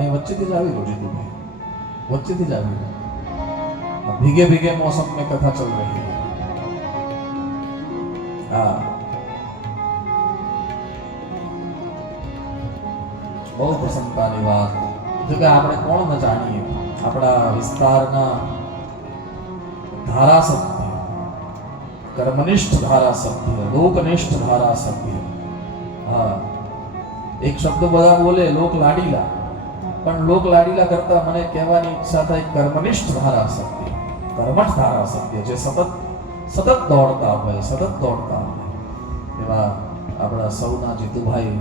અહીં વચ્ચેથી જ આવી રહ્યું છે, વચ્ચેથી જ આવી રહ્યું। भीगे भीगे मौसम में कथा चल रही है। हाँ, बहुत प्रसन्नतानी વાત જો કે આપણે કોણ ન જાણીએ આપણા વિસ્તારના ધારાસભ્ય, કર્મનિષ્ઠ ધારાસભ્ય, લોકનિષ્ઠ ધારાસભ્ય, હા એક શબ્દ બધા બોલે લોક લાડીલા, પણ લોક લાડીલા કરતા મને કહેવાની ઈચ્છા થાય કર્મનિષ્ઠ ધારાસભ્ય, કર્મઠ ધારાસભ્ય જે સતત દોડતા હોય, સતત દોડતા હોય એવા આપણા સૌના જીતુભાઈ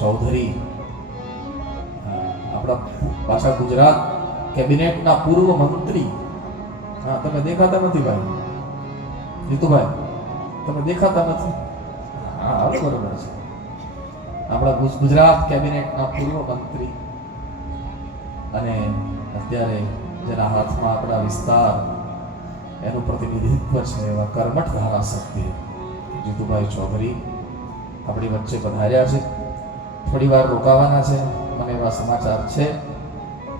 ચૌધરી, આપણા પાછા ગુજરાત કેબિનેટના પૂર્વ મંત્રી। હા, તમે દેખાતા નથી ભાઈ જીતુભાઈ, તમે દેખાતા નથી। હા, બરોબર છે, આપણા ગુજરાત કેબિનેટના પૂર્વ મંત્રી અને અત્યારે જેના હાથમાં આપણા વિસ્તાર એનું પ્રતિનિધિત્વ છે એવા કર્મઠ ધારાસભ્ય જીતુભાઈ ચૌધરી આપણી વચ્ચે પધાર્યા છે। થોડી વાર રોકાવાના છે, મને એવા સમાચાર છે,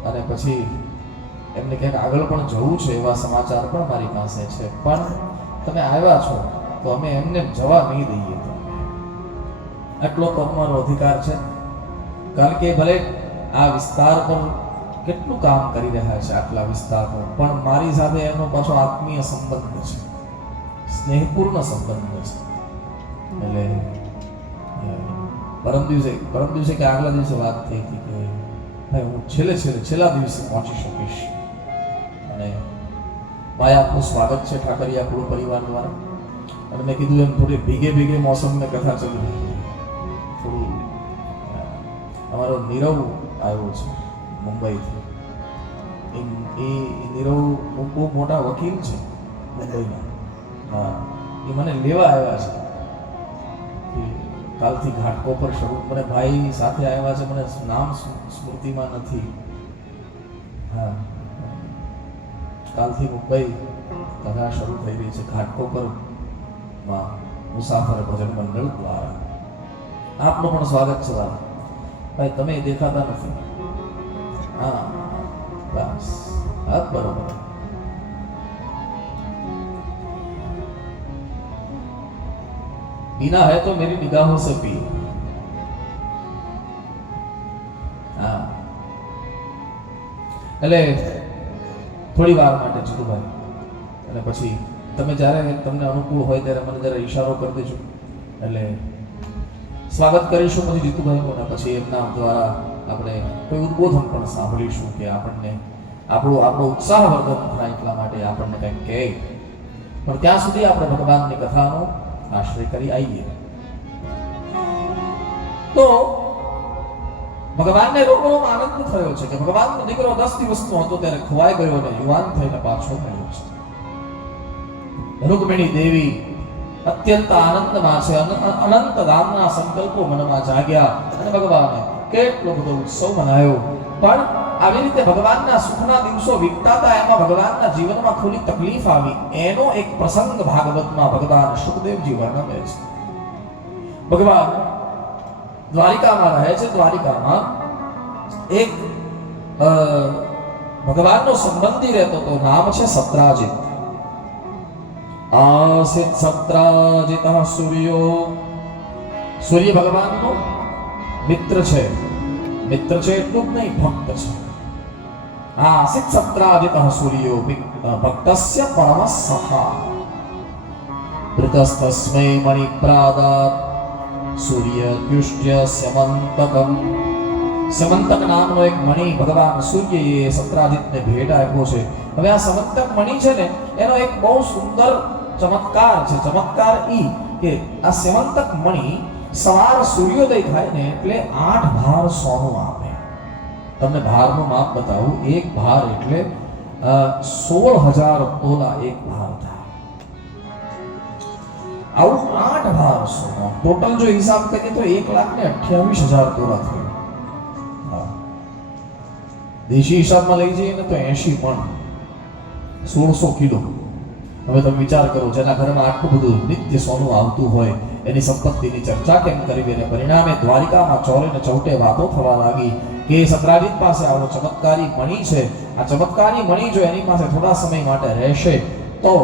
અને પછી એમને ક્યાંક આગળ પણ જવું છે એવા સમાચાર પણ મારી પાસે છે। પણ તમે આવ્યા છો તો અમે એમને જવા નહીં દઈએ, આટલો તો અમારો અધિકાર છે। કારણ કે ભલે આ વિસ્તાર પર કેટલું કામ કરી રહ્યા છે આટલા વિસ્તાર પર, પણ મારી સાથે એનો પાછો આત્મીય સંબંધ છે, સ્નેહપૂર્ણ સંબંધ છે। એટલે પરમ દિવસે કે આગલા દિવસે વાત થઈ હતી કે ભાઈ હું છેલ્લા દિવસે પહોંચી શકીશ, અને ભાઈ આપનું સ્વાગત છે ઠાકરિયા કુળ પરિવાર દ્વારા। અને મેં કીધું એમ થોડી ભીગે ભીગે મોસમ में કથા ચાલી રહી है। થોડું અમારો નીરવ આવ્યો છે મુંબઈથી, એ નીરવ બહુ મોટા વકીલ છે મુંબઈના। હા, એ મને લેવા આવ્યા છે કાલથી ઘાટકોપર શરૂ, મને ભાઈ સાથે આવ્યા છે, મને નામ સ્મૃતિમાં નથી। હા, કાલથી મુંબઈ કથા શરૂ થઈ રહી છે ઘાટકોપરમાં મુસાફર ભજન મંડળ દ્વારા। આપનું પણ સ્વાગત છે ભાઈ, તમે દેખાતા નથી। हाँ बस अब बरोबर। पीना है तो मेरी निगाहों से पी। हाँ, એટલે થોડી વાર માટે જીતુભાઈ, અને પછી તમે જ્યારે તમને અનુકૂળ હોય ત્યારે મને જરા ઈશારો કરી દેજો, એટલે સ્વાગત કરીશું પછી જીતુભાઈનું, અને પછી એમના દ્વારા આપણે કોઈ ઉદ્બોધન પણ સાંભળીશું કે આપણને આપણો ઉત્સાહવર્ધન થાય એટલા માટે આપણને કંઈક કહે। પણ ત્યાં સુધી આપણે ભગવાનની કથાનો આશ્રય કરી આવીએ। તો ભગવાનને રોકડો આનંદ થયો છે કે ભગવાનનો દીકરો 10 દિવસનો હતો ત્યારે ખોવાઈ ગયો અને યુવાન થઈને પાછો મળ્યો છે। રૂકમિણી દેવી અત્યંત આનંદમાં છે, અનંત દાનના સંકલ્પો મનમાં જાગ્યા અને ભગવાને કેટલો બધો ઉત્સવ મનાયો। પણ આવી રીતે ભગવાનના સુખના દિવસો વીતતા હતા, એમાં ભગવાનના જીવનમાં થોડી તકલીફ આવી। એનો એક પ્રસંગ ભાગવતમાં ભગવાન સુખદેવજી વર્ણવે છે। ભગવાન દ્વારિકામાં રહે છે, દ્વારિકામાં એક ભગવાનનો સંબંધી રહેતો હતો, નામ છે સત્રાજીત। આસિત સત્રાજીત સૂર્ય ભગવાનનો મિત્ર છે, મિત્ર છે એટલું જ નહીં ભક્ત છે। આસિત સત્રાજીત સૂર્યો ભક્તસ્ય પરમ સખા પ્રતસ્તસ્મૈ મણિપ્રાદાત સૂર્ય દ્યુષ્ટ્ય સ્યમંતકમ। સ્યમંતક નામનો એક મણિ ભગવાન સૂર્યએ સત્રાજીતને ભેટ આપ્યો છે। હવે આ સમંતક મણિ છે ને, એનો એક બહુ સુંદર ચમત્કાર છે। ચમત્કાર ઈ કે આ સ્યમંતક મણિ સવાર સૂર્યોદય થાય ને એટલે 8 ભાર સોનું આપે। તમને ભારનું માપ બતાવું, એક ભાર એટલે 16,000 તોલા એક ભાર થાય। આવું 8 ભાર સોનું, ટોટલ જો હિસાબ કરીએ તો 1,28,000 તોલા થયું। દેશી હિસાબમાં લઈ જઈએ ને તો 80 પણ 1600 કિલો। હવે તમે વિચાર કરો, જેના ઘરમાં આટલું બધું નિત્ય સોનું આવતું હોય એની સંપત્તિની ચર્ચા કેમ કરવી, અને પરિણામે દ્વારિકામાં ચોરે ને ચૌટે વાતો થવા લાગી કે સત્રાજીત પાસે આવો ચમત્કારી મણી છે, આ ચમત્કારી મણી જો એની પાસે થોડા સમય માટે રહેશે તો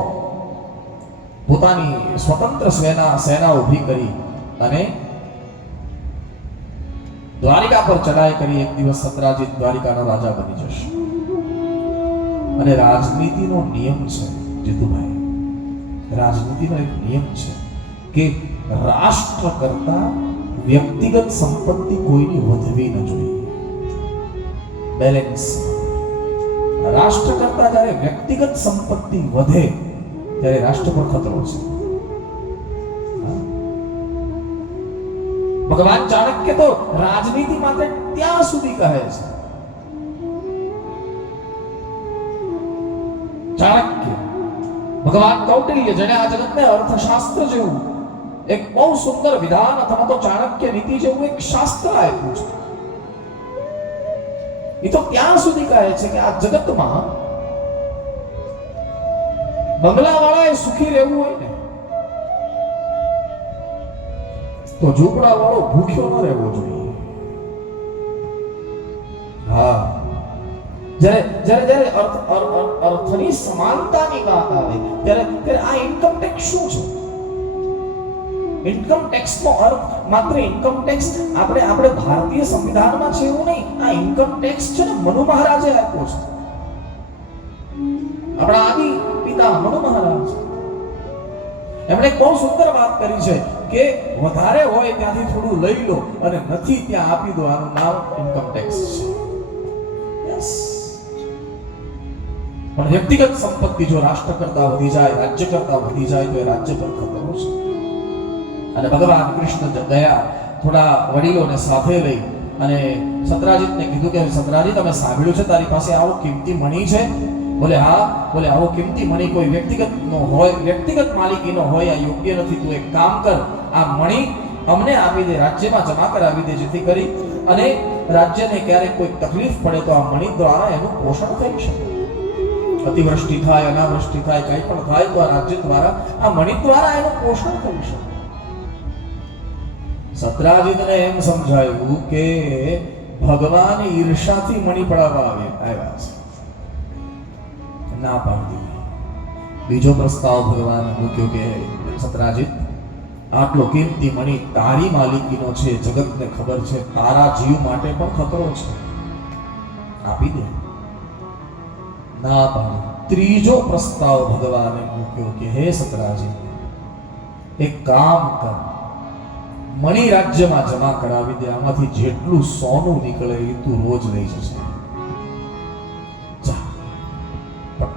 પોતાની સ્વતંત્ર સેના ઊભી કરી અને દ્વારિકા પર ચડાઈ કરી એક દિવસ સત્રાજીત દ્વારિકાનો રાજા બની જશે. અને રાજનીતિનો નિયમ છે જીતુભાઈ, રાજનીતિનો એક નિયમ છે કે રાષ્ટ્ર કરતા વ્યક્તિગત સંપત્તિ કોઈની વધવી ન જોઈએ. બેલેન્સ. રાષ્ટ્ર કરતા જ્યારે વ્યક્તિગત સંપત્તિ વધે ત્યારે રાષ્ટ્ર પર ખતરો છે. ભગવાન ચાણક્ય તો રાજનીતિ માટે ત્યાં સુધી કહે છે, ચાણક્ય ભગવાન કૌટિલ્ય જેને આ જગતને અર્થશાસ્ત્ર જેવું એક બહુ સુંદર વિધાન અથવા તો ચાણક્ય નીતિ જેવું એક શાસ્ત્ર આપ્યું છે. એ તો ત્યાં સુધી કહે છે કે આ જગતમાં બંગલાવાળાએ સુખી રહેવું હોય ને તો ઝૂંપડાવાળો ભૂખ્યો ન રહેવો જોઈએ. હા, જ્યારે અર્થની સમાનતાની વાત આવે ત્યારે આ ઇન્કમ ટેક્સ શું છે? ઇન્કમ ટેક્સનો અર્થ માત્ર ઇન્કમ ટેક્સ આપણે ભારતીય સંવિધાનમાં છે એવું નહીં. આ ઇન્કમ ટેક્સ છે ને મનુ મહારાજે આપ્યો છે. આપણા આદિ પિતા મનુ મહારાજ એમણે બહુ સુંદર વાત કરી છે કે વધારે હોય ત્યાંથી થોડું લઈ લો અને નથી ત્યાં આપી દો. આનું નામ ઇન્કમ ટેક્સ છે. યસ. પણ વ્યક્તિગત સંપત્તિ જો રાષ્ટ્ર કરતા વધી જાય, રાજ્ય કરતા વધી જાય તો એ રાજ્ય પર ખતરો છે. અને ભગવાન કૃષ્ણ ગયા થોડા વડીલોને સાથે લઈ અને સત્રાજીતને કીધું કે સત્રાજીત, અમે સાંભળ્યું છે તારી પાસે આવો કિંમતી મણી છે. બોલે હા. બોલે આવો કિંમતી મણી કોઈ વ્યક્તિગતનો હોય, વ્યક્તિગત માલિકીનો હોય આ યોગ્ય નથી. તું એક કામ કર, આ મણી અમને આપી દે, રાજ્યમાં જમા કરાવી દે, જેથી કરી અને રાજ્યને ક્યારેક કોઈ તકલીફ પડે તો આ મણી દ્વારા એનું પોષણ થઈ શકે. અતિવૃષ્ટિ થાય, અનાવૃષ્ટિ થાય, કંઈ પણ થાય તો આ રાજ્ય દ્વારા, આ મણી દ્વારા એનું પોષણ થઈ શકે. સત્રાજીતને એમ સમજાયું કે ભગવાન ઈર્ષાથી મણી પડાવવા આવ્યા છે. ના પાડી. બીજો પ્રસ્તાવ ભગવાન મૂક્યો કે સત્રાજીત, આટલો કિંમતી મણી તારી માલિકીનો છે, જગતને ખબર છે, તારા જીવ માટે પણ ખતરો છે, આપી દે. ના પાડી. ત્રીજો પ્રસ્તાવ ભગવાને મૂક્યો કે હે સત્રાજીત, એક કામ કર, મણી રાજ્યમાં જમા કરાવી દે, આમાંથી જેટલું સોનું નીકળે એ તું રોજ લઈ જશે.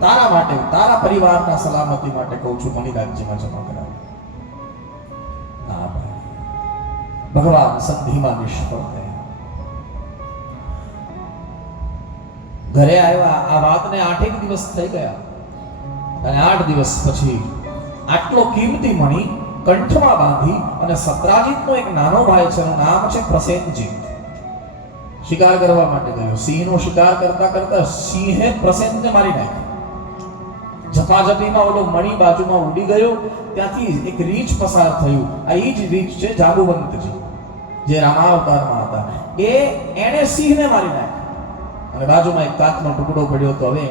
તારા માટે, તારા પરિવારના સલામતી માટે કહું છું, મણી રાજ્યમાં જમા કરાવી. ના ભાઈ, ભગવાન સંધિમાં નિષ્ફળ થયા. ઘરે આવ્યા, આ વાતને 8 દિવસ થઈ ગયા અને 8 દિવસ પછી આટલો કિંમતી મણી કંઠમાં બાંધી અને સત્રાજીતનો એક નાનો ભાઈ છે, એનું નામ છે પ્રસેનજીત, શિકાર કરવા માટે ગયો. સિંહનો શિકાર કરતા કરતા સિંહે પ્રસેનને મારી નાખ્યો. ઝપાઝપીમાં ઓલો મણી બાજુમાં ઉડી ગયો, ત્યાંથી એક રીંછ પસાર થયું. આ એ જ રીંછ છે જાંબુવંતજી, જે રામાવતારમાં હતા. એણે સિંહને મારી નાખ્યો અને બાજુમાં એક કાચનો ટુકડો પડ્યો હતો. હવે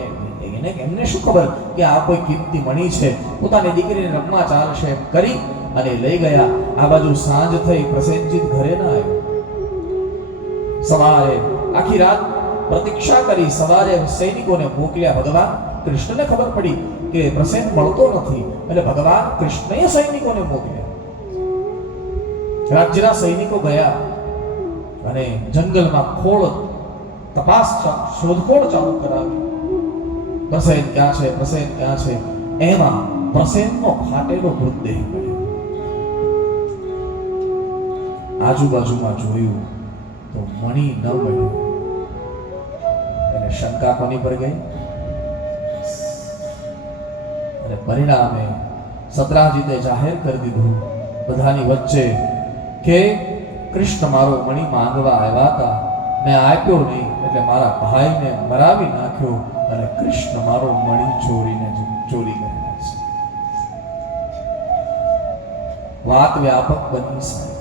એમને શું ખબર કે આ કોઈ કિંમતી મણી છે, પોતાની દીકરીને રમવા ચાલશે એમ કરી અને લઈ ગયા. આ બાજુ સાંજ થઈ, પ્રસેનજીત ઘરે ના આવ્યો. સવારે આખી રાત પ્રતીક્ષા કરી, સવારે સૈનિકોને મોકલ્યા. ભગવાન કૃષ્ણને ખબર પડી કે પ્રસેન મળતો નથી, એટલે ભગવાન કૃષ્ણએ સૈનિકોને મોકલ્યા. રાજ્યના સૈનિકો ગયા અને જંગલમાં તપાસ શોધખોળ ચાલુ કરાવી. પ્રસેન ક્યાં છે, પ્રસેન ક્યાં છે? એમાં પ્રસેનનો ફાટેલો મૃતદેહ મળ્યો. આજુબાજુમાં જોયું તો મણી ન મળ્યો. એને શંકા કોની પર ગઈ? અને પરિણામે સત્રાજીતે જાહેર કરી દીધું બધાની વચ્ચે કે કૃષ્ણ મારો મણી માંગવા આવ્યા હતા, મેં આપ્યો નહીં, એટલે મારા ભાઈને મરાવી નાખ્યો અને કૃષ્ણ મારો મણી ચોરી ગયા છે. વાત વ્યાપક બની સાહેબ.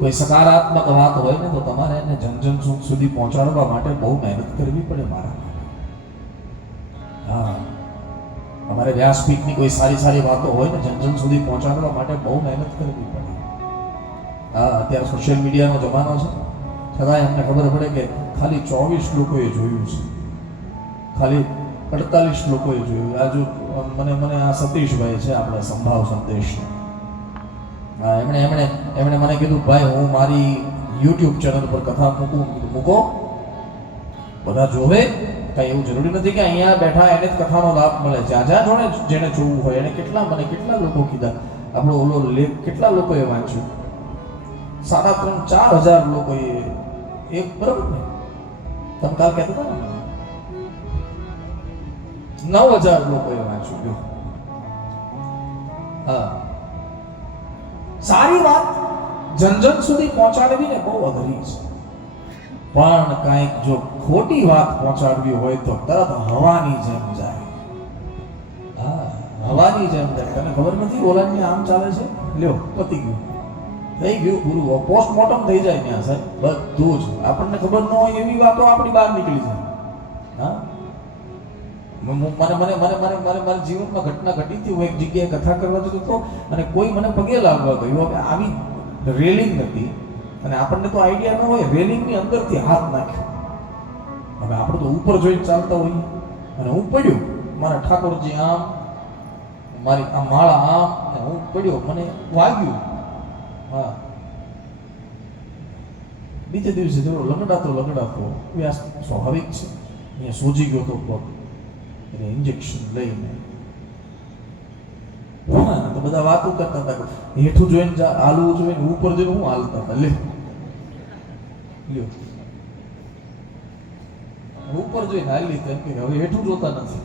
કોઈ સકારાત્મક વાત હોય ને તો તમારે એને જન સુધી પહોંચાડવા માટે બહુ મહેનત કરવી પડે મારા. હા, અમારે વ્યાસપીઠની કોઈ સારી વાતો હોય ને જન સુધી પહોંચાડવા માટે બહુ મહેનત કરવી પડે. હા, અત્યારે સોશિયલ મીડિયાનો જમાનો છે, છતાં એમને ખબર પડે કે ખાલી 24 લોકોએ જોયું છે, ખાલી 48 લોકોએ જોયું. આ જો મને આ સતીશભાઈ છે આપણા સંભાવ સંદેશ, હા, એમણે મને કીધું ભાઈ હું મારી YouTube ચેનલ પર કથા મૂકો, બધા જોવે. કઈ એવું જરૂરી નથી કે અહીંયા બેઠા એને જ કથાનો લાભ મળે. જ્યાં જેને જોવું હોય એને કેટલા લોકો કીધા. આપણો ઓલો લેખ કેટલા લોકોએ વાંચ્યું? 3,500-4,000 લોકોએ. એક બરાબર ને? તમે કાલ કહેતા હતા ને 9,000 લોકોએ વાંચ્યું. હા, સારી વાત જન સુધી પહોંચાડવી ને બહુ અઘરી છે, પણ કંઈક જો ખોટી વાત પહોંચાડવી હોય તો તરત હવાની જેમ જાય. હા, હવાની જેમ જાય. તને ખબર નથી ઓલાની આમ ચાલે છે, લ્યો પતી ગયું, થઈ ગયું પૂરું, પોસ્ટમોર્ટમ થઈ જાય ત્યાં સાહેબ. બધું જ આપણને ખબર ન હોય એવી વાતો આપણી બહાર નીકળી જાય. હા, મારા જીવનમાં ઘટના ઘટી હતી. હું એક જગ્યાએ કથા કરવા જતો હતો અને કોઈ મને પગે લાગવા ગયું. હવે આવી રેલિંગ હતી અને આપણને તો આઈડિયા ન હોય, રેલિંગની અંદરથી હાથ નાખ્યો. હવે આપણે તો ઉપર જોઈને ચાલતા હોઈએ અને હું પડ્યો. મારા ઠાકોરજી આમ, મારી આ માળા આમ, અને હું પડ્યો, મને વાગ્યું. હા, બીજે દિવસે થોડો લંગડાતો વ્યાસ સ્વાભાવિક છે, અહીંયા સોજી ગયો તો પગ, એટલે ઇન્જેક્શન લઈને. તો બધા વાતો કરતા હતા, હેઠું જોઈને હાલવું જોઈને ઉપર જોઈને હું હાલતા હતા. લ્યો ઉપર જોઈને હાલી તો એમ કે હવે હેઠું જોતા નથી.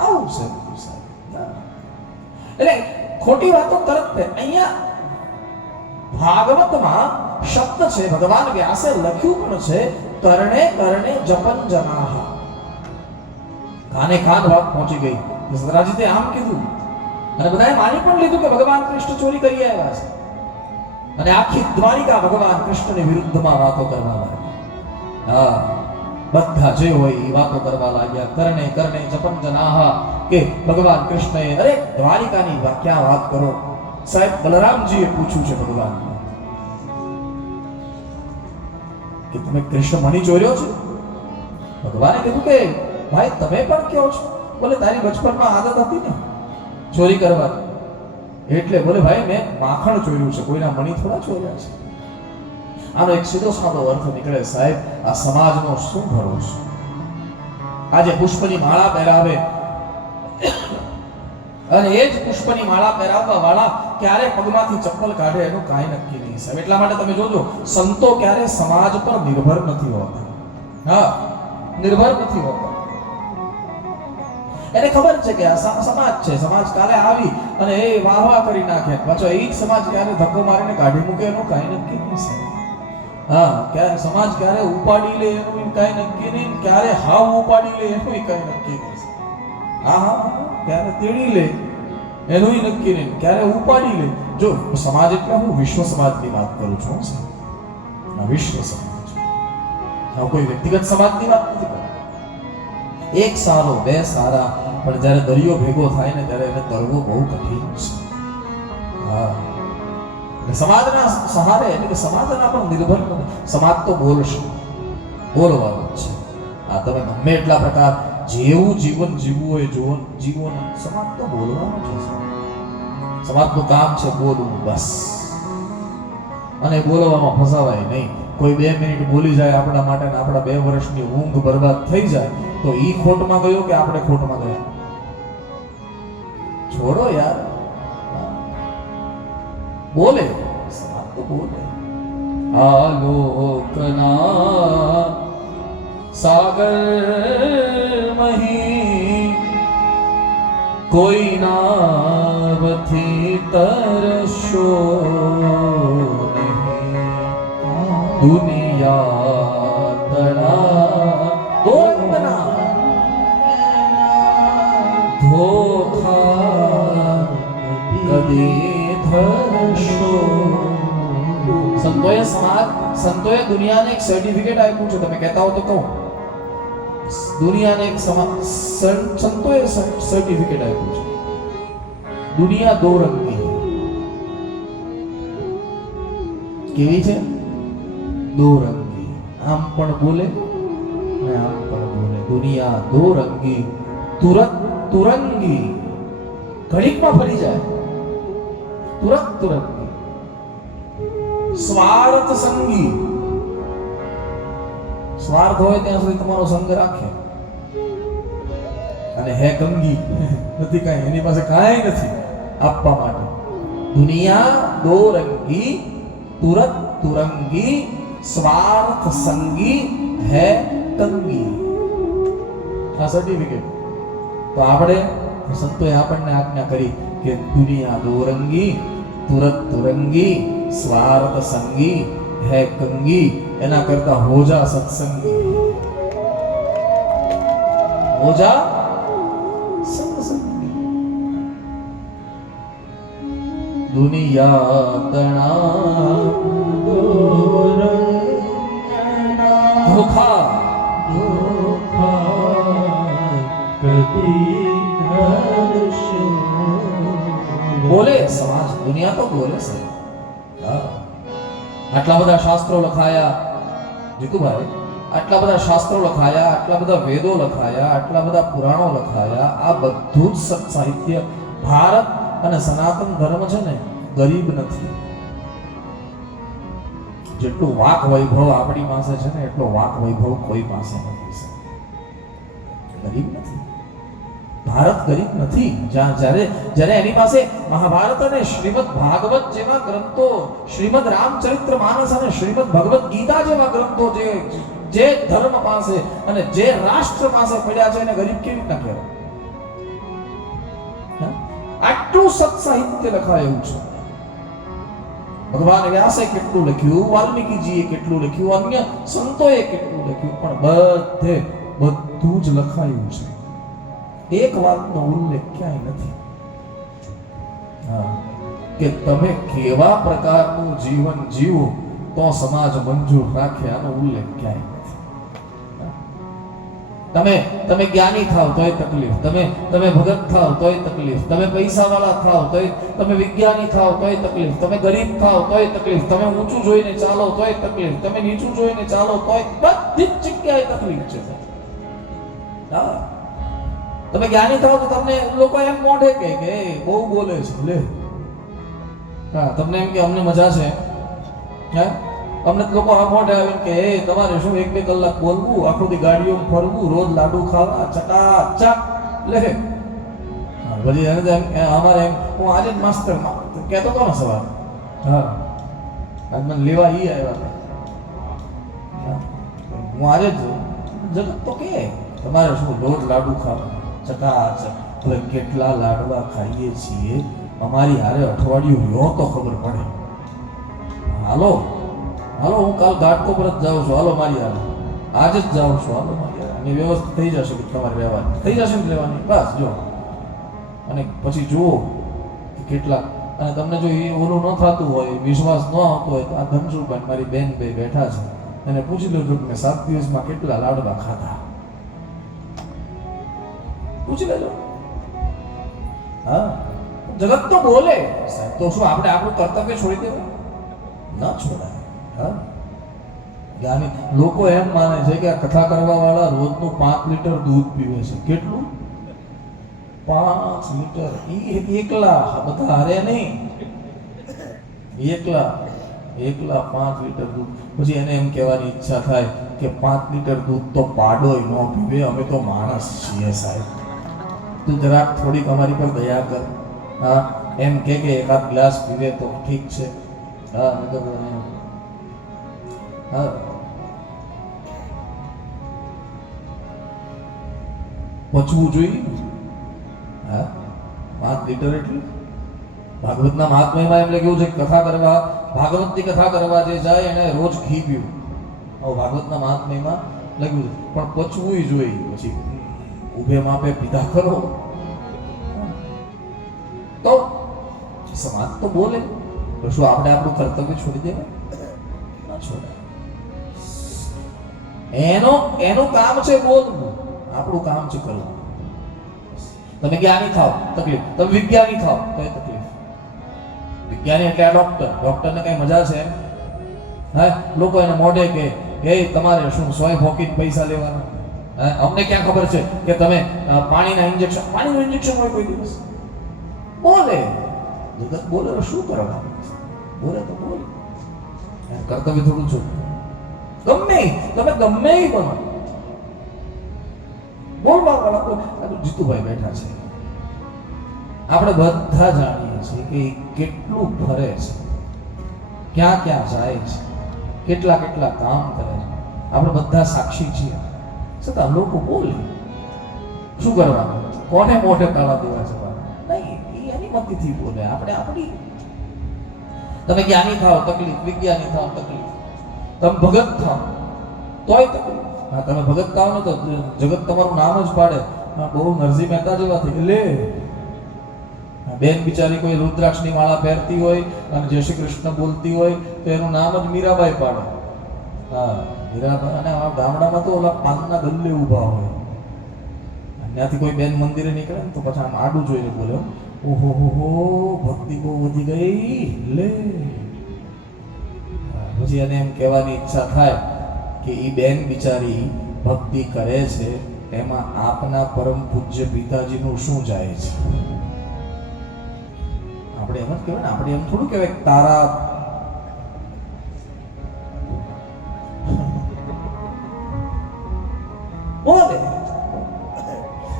આવું છે બધું સાહેબ. એટલે ખોટી વાતો તરત. અહીંયા ભાગવતમાં શબ્દ છે, ભગવાન વ્યાસે લખ્યું પણ છે, કરણે કરણે જપન જનાહ. કાને કાન વાત પહોંચી ગઈ. સદરાજીતે આમ કીધું અને બધાએ માની પણ લીધું કે ભગવાન કૃષ્ણ ચોરી કરી આવ્યા છે, અને આખી દ્વારિકા ભગવાન કૃષ્ણની વિરુદ્ધમાં વાતો કરવા લાગી. હા, બધા જે હોય એ વાતો કરવા લાગ્યા. કરણે કરણે જપન જનાહ, કે ભગવાન કૃષ્ણએ અરે દ્વારિકાની ક્યાં વાત કરો સાહેબ. બલરામજીએ પૂછ્યું છે ભગવાન કે તમે કૃષ્ણ મણી ચોર્યો છે? ભગવાને કીધું કે ભાઈ તમે પણ કહો છો? બોલે તારી બચપનમાં આદત હતી ને ચોરી કરવાની, એટલે બોલે ભાઈ મેં માખણ ચોર્યું છે, કોઈના મણી થોડા ચોર્યા છે. આનો એક સીધો સાદો અર્થ નીકળે સાહેબ, આ સમાજનો શું ભરોસો? આજે પુષ્પની માળા પહેરાવે અને એ જ પુષ્પની માળા પહેરાવવા વાળા ક્યારે પગમાંથી ચપ્પલ કાઢે એનું કાંઈ નક્કી નહીં સાહેબ. એટલા માટે તમે જોજો, સંતો ક્યારે સમાજ પર નિર્ભર નથી હોતા. હા, નિર્ભર નથી હોતા. એને ખબર છે કે આ સમાજ છે, સમાજ કાલે આવી અને એ વાહવા કરી નાખે, પાછો એ જ સમાજ ક્યારે ધક્કો મારીને કાઢી મૂકે એનું કાંઈ નક્કી નહીં સાહેબ. હા, ક્યારે સમાજ ક્યારે ઉપાડી લે એનું કાંઈ નક્કી નહીં, ક્યારે હાવ ઉપાડી લે એનું કાંઈ નક્કી નહીં. હા, ક્યારે તેડી લે એનું નક્કી નહીં, ક્યારે ઉપાડી લે. જો સમાજ એટલે હું વિશ્વ સમાજની વાત કરું છું સાહેબ. વિશ્વ સમાજ, કોઈ વ્યક્તિગત સમાજની વાત નથી કરતો. એક સારો, બે સારા, પણ જ્યારે દરિયો ભેગો થાય ને ત્યારે એને તરવો બહુ કઠિન છે. હા, એટલે સમાજના સહારે, એટલે કે સમાજના પણ નિર્ભર નથી. સમાજ તો બોલશે, બોલવાનું છે. આ તમે ગમે એટલા પ્રકાર જેવું જીવન જીવવું હોય જીવો, સમાજ તો બોલવાનું છે. સમાજનું કામ છે બોલવું, બસ. અને બોલવામાં ફસાવાય નહીં. કોઈ 2 મિનિટ બોલી જાય આપણા માટે ને આપણા 2 વર્ષની ઊંઘ બરબાદ થઈ જાય તો ઈ ખોટમાં ગયો કે આપણે ખોટમાં ગયા? છોડો યાર, બોલે સમાજ તો બોલે. આલોકના સાગર મહી કોઈ નાવથી તરશો નહીં, દુનિયા તણા સંતોએ દુનિયાને એક સર્ટિફિકેટ આપ્યું છે. તમે કહેતા હો તો કહું, દુનિયાને એક સંતોએ સર્ટિફિકેટ આપ્યું છે. દુનિયા દો રંગી. કેવી છે? દો રંગી. આમ પણ બોલે ને આમ પણ બોલે. દુનિયા દો રંગી, તુરંગી. ઘડીકમાં ફરી જાય. તુરંગી. સ્વાર્થ સંગી. સ્વાર્થ હોય ત્યાં સુધી તમારો સંગ રાખે. અને હે ગંગી, નથી કાંઈ, એની પાસે કાંઈ નથી આપવા માટે. દુનિયા દો રંગી, તુરંગી, સ્વાર્થ સંગી, હે તંગી. આ સર્ટિફિકેટ. તો આપણે સંતોએ આપણને આજ્ઞા કરી કે દુનિયા દો રંગી, તુરંગી, સ્વાર્થ સંગી, હે કંગી. એના કરતા હોજા સત્સંગી. હોજા સત્સંગી. દુનિયા તણા ધોખા બોલે સમાજ. દુનિયા તો બોલે છે. આટલા બધા શાસ્ત્રો લખાયા જીતુભાઈ, આટલા બધા શાસ્ત્રો લખાયા, આટલા બધા વેદો લખાયા, આટલા બધા પુરાણો લખાયા. આ બધું જ સત સાહિત્ય. ભારત અને સનાતન ધર્મ છે ને, ગરીબ નથી. જેટલું વાક વૈભવ આપણી પાસે છે ને, એટલો વાક વૈભવ કોઈ પાસે નથી. ગરીબ નથી. ભારત ગરીબ નથી. જ્યારે એની પાસે મહાભારત અને શ્રીમદ ભાગવત જેવા ગ્રંથો, શ્રીમદ રામચરિત્ર માનસ અને શ્રીમદ ભગવદ ગીતા જેવા ગ્રંથો જે ધર્મ પાસે અને જે રાષ્ટ્ર પાસે પડ્યા છે, એને ગરીબ કેવી રીતના કહેવાય? આટલું સત સાહિત્ય લખાયું છે. ભગવાન વ્યાસે કેટલું લખ્યું, વાલ્મીકીજીએ કેટલું લખ્યું, અન્ય સંતોએ કેટલું લખ્યું, પણ બધું જ લખાયું છે. એક વાતનો ઉલ્લેખ ક્યાંય નથી કે તમે કેવા પ્રકારનું જીવન જીવો તો સમાજ મંજૂર રાખે. આનો ઉલ્લેખ ક્યાંય નથી. તમે જ્ઞાની થાવ તોય તકલીફ, તમે ભગત થાવ તોય તકલીફ, તમે પૈસા વાળા થાવ તોય, તમે વિજ્ઞાની થાવ તોય તકલીફ, તમે ગરીબ થાવ તોય તકલીફ, તમે ઊંચું જોઈને ચાલો તોય તકલીફ, તમે નીચું જોઈને ચાલો તોય, બધી જ જગ્યાએ તકલીફ છે. હા, તમે જ્ઞાની થાવ તો તમને લોકો એમ મોઢે કે બહુ બોલે છે લે. હા, તમને એમ કે અમને મજા છે. હે, અમને લોકો આ મોઢે આવીને કે તમારે શું 1-2 કલાક બોલવું, આખો દી ગાડીઓમાં ફરવું, રોજ લાડુ ખાવા, ચટાચટ લે. પછી અમારે એમ, હું આજે જ માસ્ટર કહેતો હતો ને સવાર, હા આજ મને લેવા ઈ આવ્યા હતા. હું આજે જ જગત તો કે તમારે શું રોજ લાડુ ખાવા, ચટાચટ. હવે કેટલા લાડવા ખાઈએ છીએ, અમારી હારે અઠવાડિયું રહ્યો તો ખબર પડે. હાલો હું કાલ ઘાટકો પર જ જાઉં છું, હાલો મારી હારે, આજે જ જાઉં છું, હાલો મારી હારે. અને વ્યવસ્થા થઈ જશે કે તમારે રહેવાની, થઈ જશે ને રહેવાની, બસ જો. અને પછી જુઓ કે કેટલા, અને તમને જો એ ઓલું ન થતું હોય, વિશ્વાસ ન આવતો હોય, તો આ ધનસુભાઈ મારી બેન બે બેઠા છે, એને પૂછી લેજો કે મેં 7 દિવસમાં કેટલા લાડવા ખાધા. પૂછી લેજો. હા, જગત તો બોલે સાહેબ, તો શું આપણે આપણું કર્તવ્ય છોડી દેવું? ના છોડાય. હા, જ્ઞાની લોકો એમ માને છે કે આ કથા કરવા વાળા રોજનું 5 લીટર દૂધ પીવે છે. કેટલું? 5 લીટર. એકલા, બધા હારે નહીં, એકલા 5 લીટર દૂધ. પછી એને એમ કહેવાની ઈચ્છા થાય કે 5 લીટર દૂધ તો પાડોય ન પીવે, અમે તો માણસ છીએ સાહેબ, તું જરાક થોડીક અમારી પર દયા કર. હા, એમ કે એકાદ ગ્લાસ પીવે તો ઠીક છે. હા, હા, પચવું જોઈએ. હા, 5 લીટર એટલે ભાગવતના મહાત્મ્યમાં એમ લખ્યું છે કથા કરવા, ભાગવતની કથા કરવા જે જાય એને રોજ ઘી પીવું. ભાગવતના મહાત્મ્યમાં લખ્યું છે, પણ પચવું જોઈએ. પછી ઉભે માપે પીધા કરો તો સમાજ તો બોલે. તો શું આપણે આપણું કર્તવ્ય છોડી દેવા? છોડાય. એનું કામ છે બોલવું, આપણું કામ છે કરવું. તમે જ્ઞાની થાવ તકલીફ, તમે વિજ્ઞાની થાવ તો એ તકલીફ. વિજ્ઞાની એટલે આ ડોક્ટરને કઈ મજા છે? હે, લોકો એને મોઢે કે એ તમારે શું સોય ફોકીને પૈસા લેવાના? અમને ક્યાં ખબર છે કે તમે પાણીનું ઇન્જેક્શન હોય કોઈ દિવસ? બોલે જગત, બોલે શું કરવાનું? બોલે તો બોલે, કર્તવ્ય થોડું છું. તમે ગમે એ બનો, બોલવા વાળા જીતુભાઈ બેઠા છે. આપણે બધા જાણીએ છીએ કે કેટલું ફરે છે, ક્યાં ક્યાં જાય છે, કેટલા કામ કરે છે. આપણે બધા સાક્ષી છીએ, છતાં લોકો બોલે. શું કરવાનું? કોને મોઢે તાળા દેવા છે? નહીં, એની મતીથી બોલે. આપણે આપણી. તમે જ્ઞાની થાવ તકલીફ, વિજ્ઞાની થાવ તકલીફ, તમે ભગત થાવ તોય તકલીફ. હા, તમે ભગત થાવ ને તો જગત તમારું નામ જ પાડે. બહુ નરસિંહ મહેતા જેવા થઈ લે. બેન બિચારી કોઈ રુદ્રાક્ષની માળા પહેરતી હોય અને જય શ્રી કૃષ્ણ બોલતી હોય તો એનું નામ જ મીરાબાઈ પાડે. હા, મીરાબાઈ. અને આ ગામડામાં તો ઓલા પાનના ગલ્લે ઊભા હોય. ત્યાંથી કોઈ બેન મંદિરે નીકળે ને તો પછી આમ આડું જોઈને બોલે, ઓહો હો, ભક્તિ બહુ વધી ગઈ લે. પછી એને એમ કહેવાની ઈચ્છા થાય કે ઈ બેન બિચારી ભક્તિ કરે છે, એમાં આપના પરમ પૂજ્ય પિતાજીનું શું જાય છે? આપણે એમ જ કહેવાય ને, આપણે એમ થોડું કહેવાય તારા બોલે.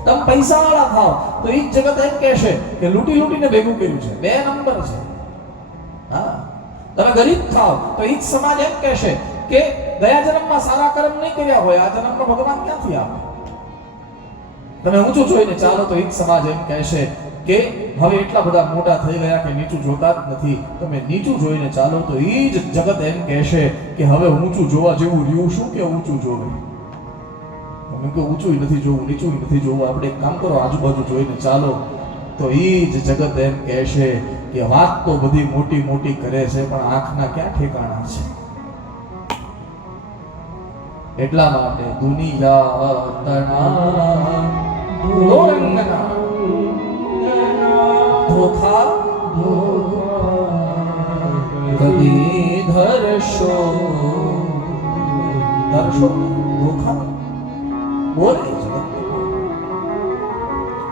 તમે પૈસા વાળા થાવ તો ઈ જગત એમ કહેશે કે લૂંટીને ભેગું કર્યું છે, 2 નંબર છે. હા, તમે ગરીબ થાવ તો ઈ સમાજ એમ કહેશે કે ગયા જન્મમાં સારા કર્મ નહીં કર્યા હોય, આ જન્મમાં ભગવાન ક્યાંથી આપે? તમે ઊંચું જોઈને ચાલો તો ઈ સમાજ એમ કહેશે કે હવે એટલા બધા મોટા થઈ ગયા કે નીચું જોતા જ નથી. તમે નીચું જોઈને ચાલો તો ઈ જ જગત એમ કહેશે કે હવે ઊંચું જોવા જેવું રહ્યું શું કે ઊંચું જોવે? તમે કે ઊંચું નથી જોવું, નીચું નથી જોવું. આપણે એક કામ કરો, આજુબાજુ જોઈને ચાલો તો ઈ જ જગત એમ કહેશે કે વાત તો બધી મોટી મોટી કરે છે પણ આંખના ક્યાં ઠેકાણા છે? એટલા માટે દુનિયા તણા દોરંગના ધોખા કદી ધરશો ધોખા બોલે જગત.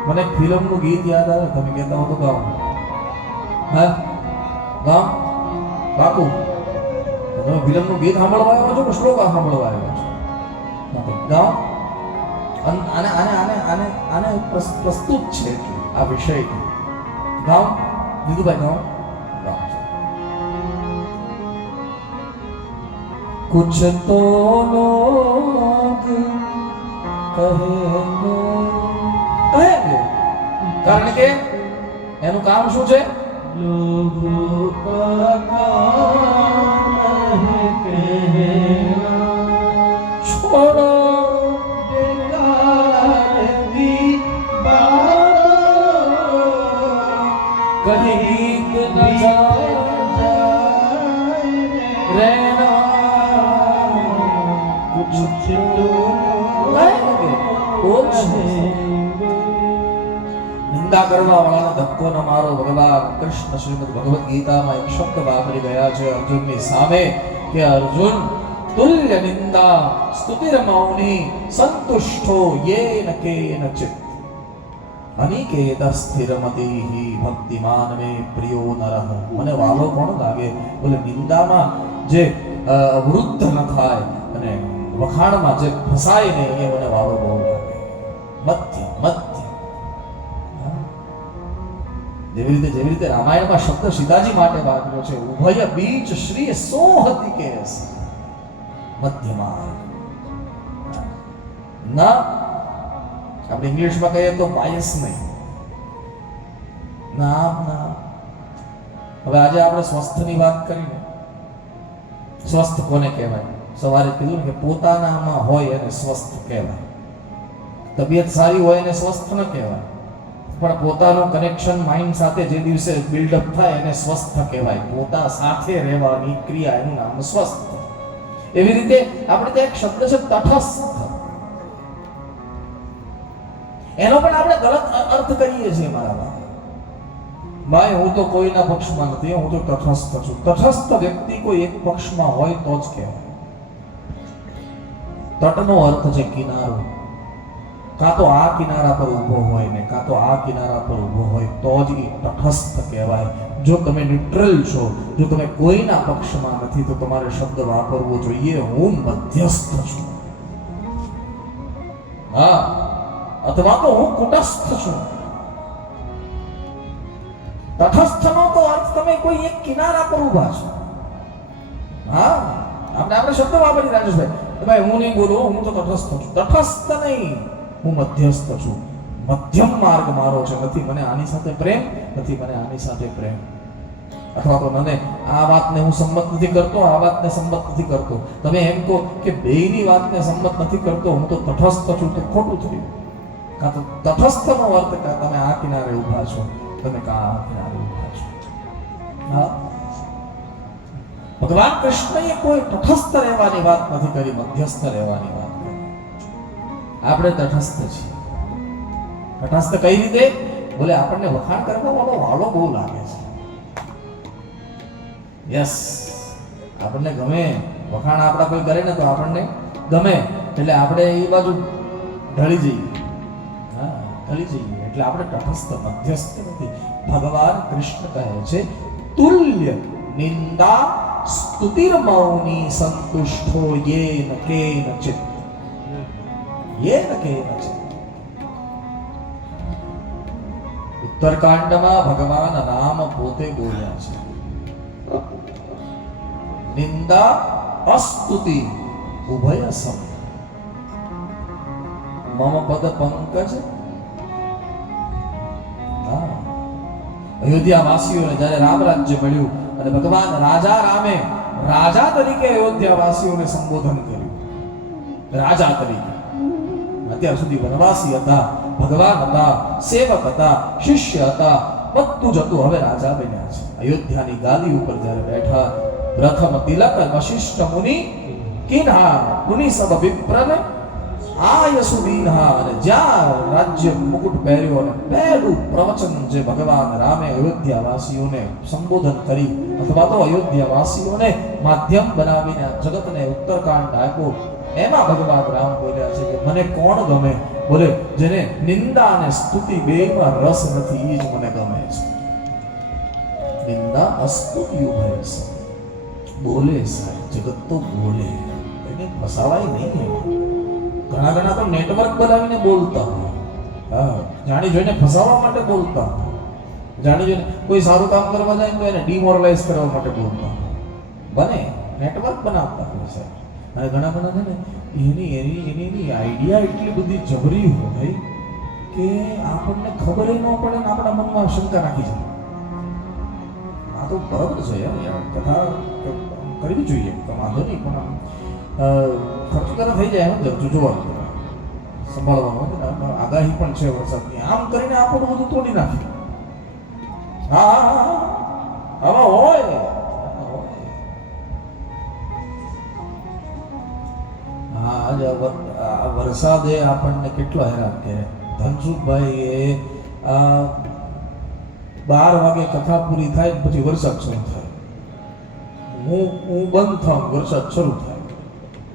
મને ફિલ્મનું ગીત યાદ આવે, તમે કહેતા હો તો ગાઓ. હા, ગામ બાપુ, તમે ફિલ્મનું ગીત સાંભળવા આવ્યો છો કે શ્લોક સાંભળવા આવ્યો છો? ગાઓ. આને પ્રસ્તુત છે આ વિષય. ગાઓ જીતુભાઈ, ગાઓ. कुछ तो लोग कहेंगे, કારણ કે એનું કામ શું છે? લોગો કા કામ હૈ કહેના, છોડો બેકાર દી બાત, કहीं ન જાય રહેના. નિંદા કરવા વાળાને ધક્કો ન મારો. ભગવાન કૃષ્ણ શ્રીમદ ભગવદ ગીતામાં એક શબ્દ વાપરી ગયા છે અર્જુનની સામે કે અર્જુન, તુલ્ય નિંદા સ્તુતિર મૌની સંતુષ્ટો યેન કેન ચિત્ત અનિકેત સ્થિરમતિઃ ભક્તિમાન મે પ્રિયો નરઃ. મને વાલો કોણ લાગે? બોલે નિંદામાં જે વૃદ્ધ ન થાય અને વખાણમાં જે ફસાય નહીં એ મને વાળો બહુ લાગે. મધ્ય મધ્ય. જેવી રીતે રામાયણમાં શબ્દ સીતાજી માટે વાપર્યો છે, ઉભય બીચ શ્રી સોહતિ કેસ મધ્યમાં. ના આપણે ઇંગ્લિશમાં કહીએ તો બાયસ નહીં. ના ના. હવે આજે આપણે સ્વસ્થની વાત કરીને, સ્વસ્થ કોને કહેવાય? સવારે કીધું ને કે પોતાનામાં હોય એને સ્વસ્થ કહેવાય. તબિયત સારી હોય એને સ્વસ્થ ન કહેવાય, પણ પોતાનું કનેક્શન માઇન્ડ સાથે જે દિવસે બિલ્ડઅપ થાય એને સ્વસ્થ કહેવાય. પોતા સાથે રહેવાની ક્રિયા એનું નામ સ્વસ્થ. એવી રીતે આપણે ત્યાં એક શબ્દ છે તટસ્થ, એનો પણ આપણે ગલત અર્થ કરીએ છીએ મારા ભાઈ. હું તો કોઈના પક્ષમાં નથી, હું તો તટસ્થ છું. તટસ્થ વ્યક્તિ કોઈ એક પક્ષમાં હોય તો જ કહેવાય. તટનો અર્થ છે કિનારો. કાં તો આ કિનારા પર ઊભો હોય ને કાં તો આ કિનારા પર ઊભો હોય તો જ એ તટસ્થ કહેવાય. જો તમે ન્યુટ્રલ છો, જો તમે કોઈના પક્ષમાં નથી, તો તમારે શબ્દ વાપરવો જોઈએ હું મધ્યસ્થ છું, હા, અથવા તો હું કુટસ્થ છું. તટસ્થનો તો અર્થ તમે કોઈ એક કિનારા પર ઊભા છો. હા, આપણે શબ્દ વાપરી રાજેશભાઈ, ભાઈ હું નહીં બોલું, હું તો તટસ્થ છું. તટસ્થ નહીં, હું મધ્યસ્થ છું. મધ્યમ માર્ગ મારો છે. નથી મને આની સાથે પ્રેમ, નથી મને આની સાથે પ્રેમ, અથવા તો મને આ વાતને હું સંમત નથી કરતો, આ વાતને સંમત નથી કરતો. તમે એમ કહો કે બેયની વાતને સંમત નથી કરતો, હું તો તટસ્થ છું, તો ખોટું થયું. કાં તો તટસ્થનો અર્થ કાં તમે આ કિનારે ઊભા છો, તમે કાં આ કિનારે ઊભા છો. હા, ભગવાન કૃષ્ણએ કોઈ તટસ્થ રહેવાની વાત નથી કરી, મધ્યસ્થ રહેવાની વાત કરી. આપણે તટસ્થ છીએ. તટસ્થ કઈ રીતે? બોલે આપણને વખાણ કરવા વાળો વાલો બહુ લાગે છે. યસ, આપણને ગમે વખાણ આપણા કોઈ કરે ને તો આપણને ગમે, એટલે આપણે એ બાજુ ઢળી જઈએ. હા, ઢળી જઈએ એટલે આપણે તટસ્થ મધ્યસ્થ નથી. ભગવાન કૃષ્ણ કહે છે તુલ્ય નિંદા સ્તુતિર્મૌની સંતુષ્ટો યેન કેનચિત, યેન કેનચિત. ઉત્તરકાંડમાં ભગવાન રામ પોતે બોલ્યા છે નિંદા અસ્તુતિ ઉભય સમ મમ પદ પંકજ. અયોધ્યા વાસીઓને જ્યારે રામ રાજ્ય મળ્યું અને ભગવાન રાજા રામે રાજા તરીકે અયોધ્યા વાસીઓને સંબોધન કર્યું, રાજા તરીકે. અત્યાર સુધી વનવાસી હતા, ભગવાન હતા, સેવક હતા, શિષ્ય હતા, બધું જ હતું. હવે રાજા બન્યા છે. અયોધ્યાની ગાદી ઉપર જ્યારે બેઠા, પ્રથમ તિલક વશિષ્ઠ મુનિ કિન્હા મુનિ સબ વિપ્રન આયસુ દીન્હા. અને જ્યાં રાજ્ય મુકુટ પહેર્યો અને પહેલું પ્રવચન જે ભગવાન રામે અયોધ્યા વાસીઓને સંબોધન કરી, અથવા તો અયોધ્યા વાસીઓને માધ્યમ બનાવીને જગતને ઉત્તરકાંડ આપ્યો, એમાં ભગવાન રામ બોલ્યા છે કે મને કોણ ગમે? બોલે જેને નિંદા અને સ્તુતિ બેયમાં રસ નથી, એ જ મને ગમે છે. નિંદા અસ્તુતિ ઉભય સમ. બોલે સાહેબ, જગત તો બોલે, એને ફસાવાય નહીં. ઘણા ઘણા તો નેટવર્ક બનાવીને બોલતા હોય. હા, જાણી જોઈને ફસાવવા માટે બોલતા હોય. જાણી જોઈને કોઈ સારું કામ કરવા જાય તો એને ડિમોરલાઇઝ કરવા માટે બોલતા હોય. બને નેટવર્ક બનાવતા હોય સાહેબ. અને ઘણા ઘણા છે ને એની આઈડિયા એટલી બધી જબરી હોય કે આપણને ખબર ન પડે ને આપણા મનમાં શંકા નાખી જાય. આ તો બરાબર છે યાર, કથા કરવી જોઈએ, વાંધો નહીં, પણ ખર્ચ કરે થઈ જાય એમ જ જોવાનું, સંભાળવાનું. આગાહી પણ છે વરસાદની, આમ કરીને આપણું બધું તોડી નાખ્યું. હા આવા હોય. હા, વરસાદે આપણને કેટલો હેરાન કરે. ધનસુખભાઈ 12 વાગે કથા પૂરી થાય પછી વરસાદ શરૂ થાય. હું બંધ થાઉં, વરસાદ શરૂ થાય.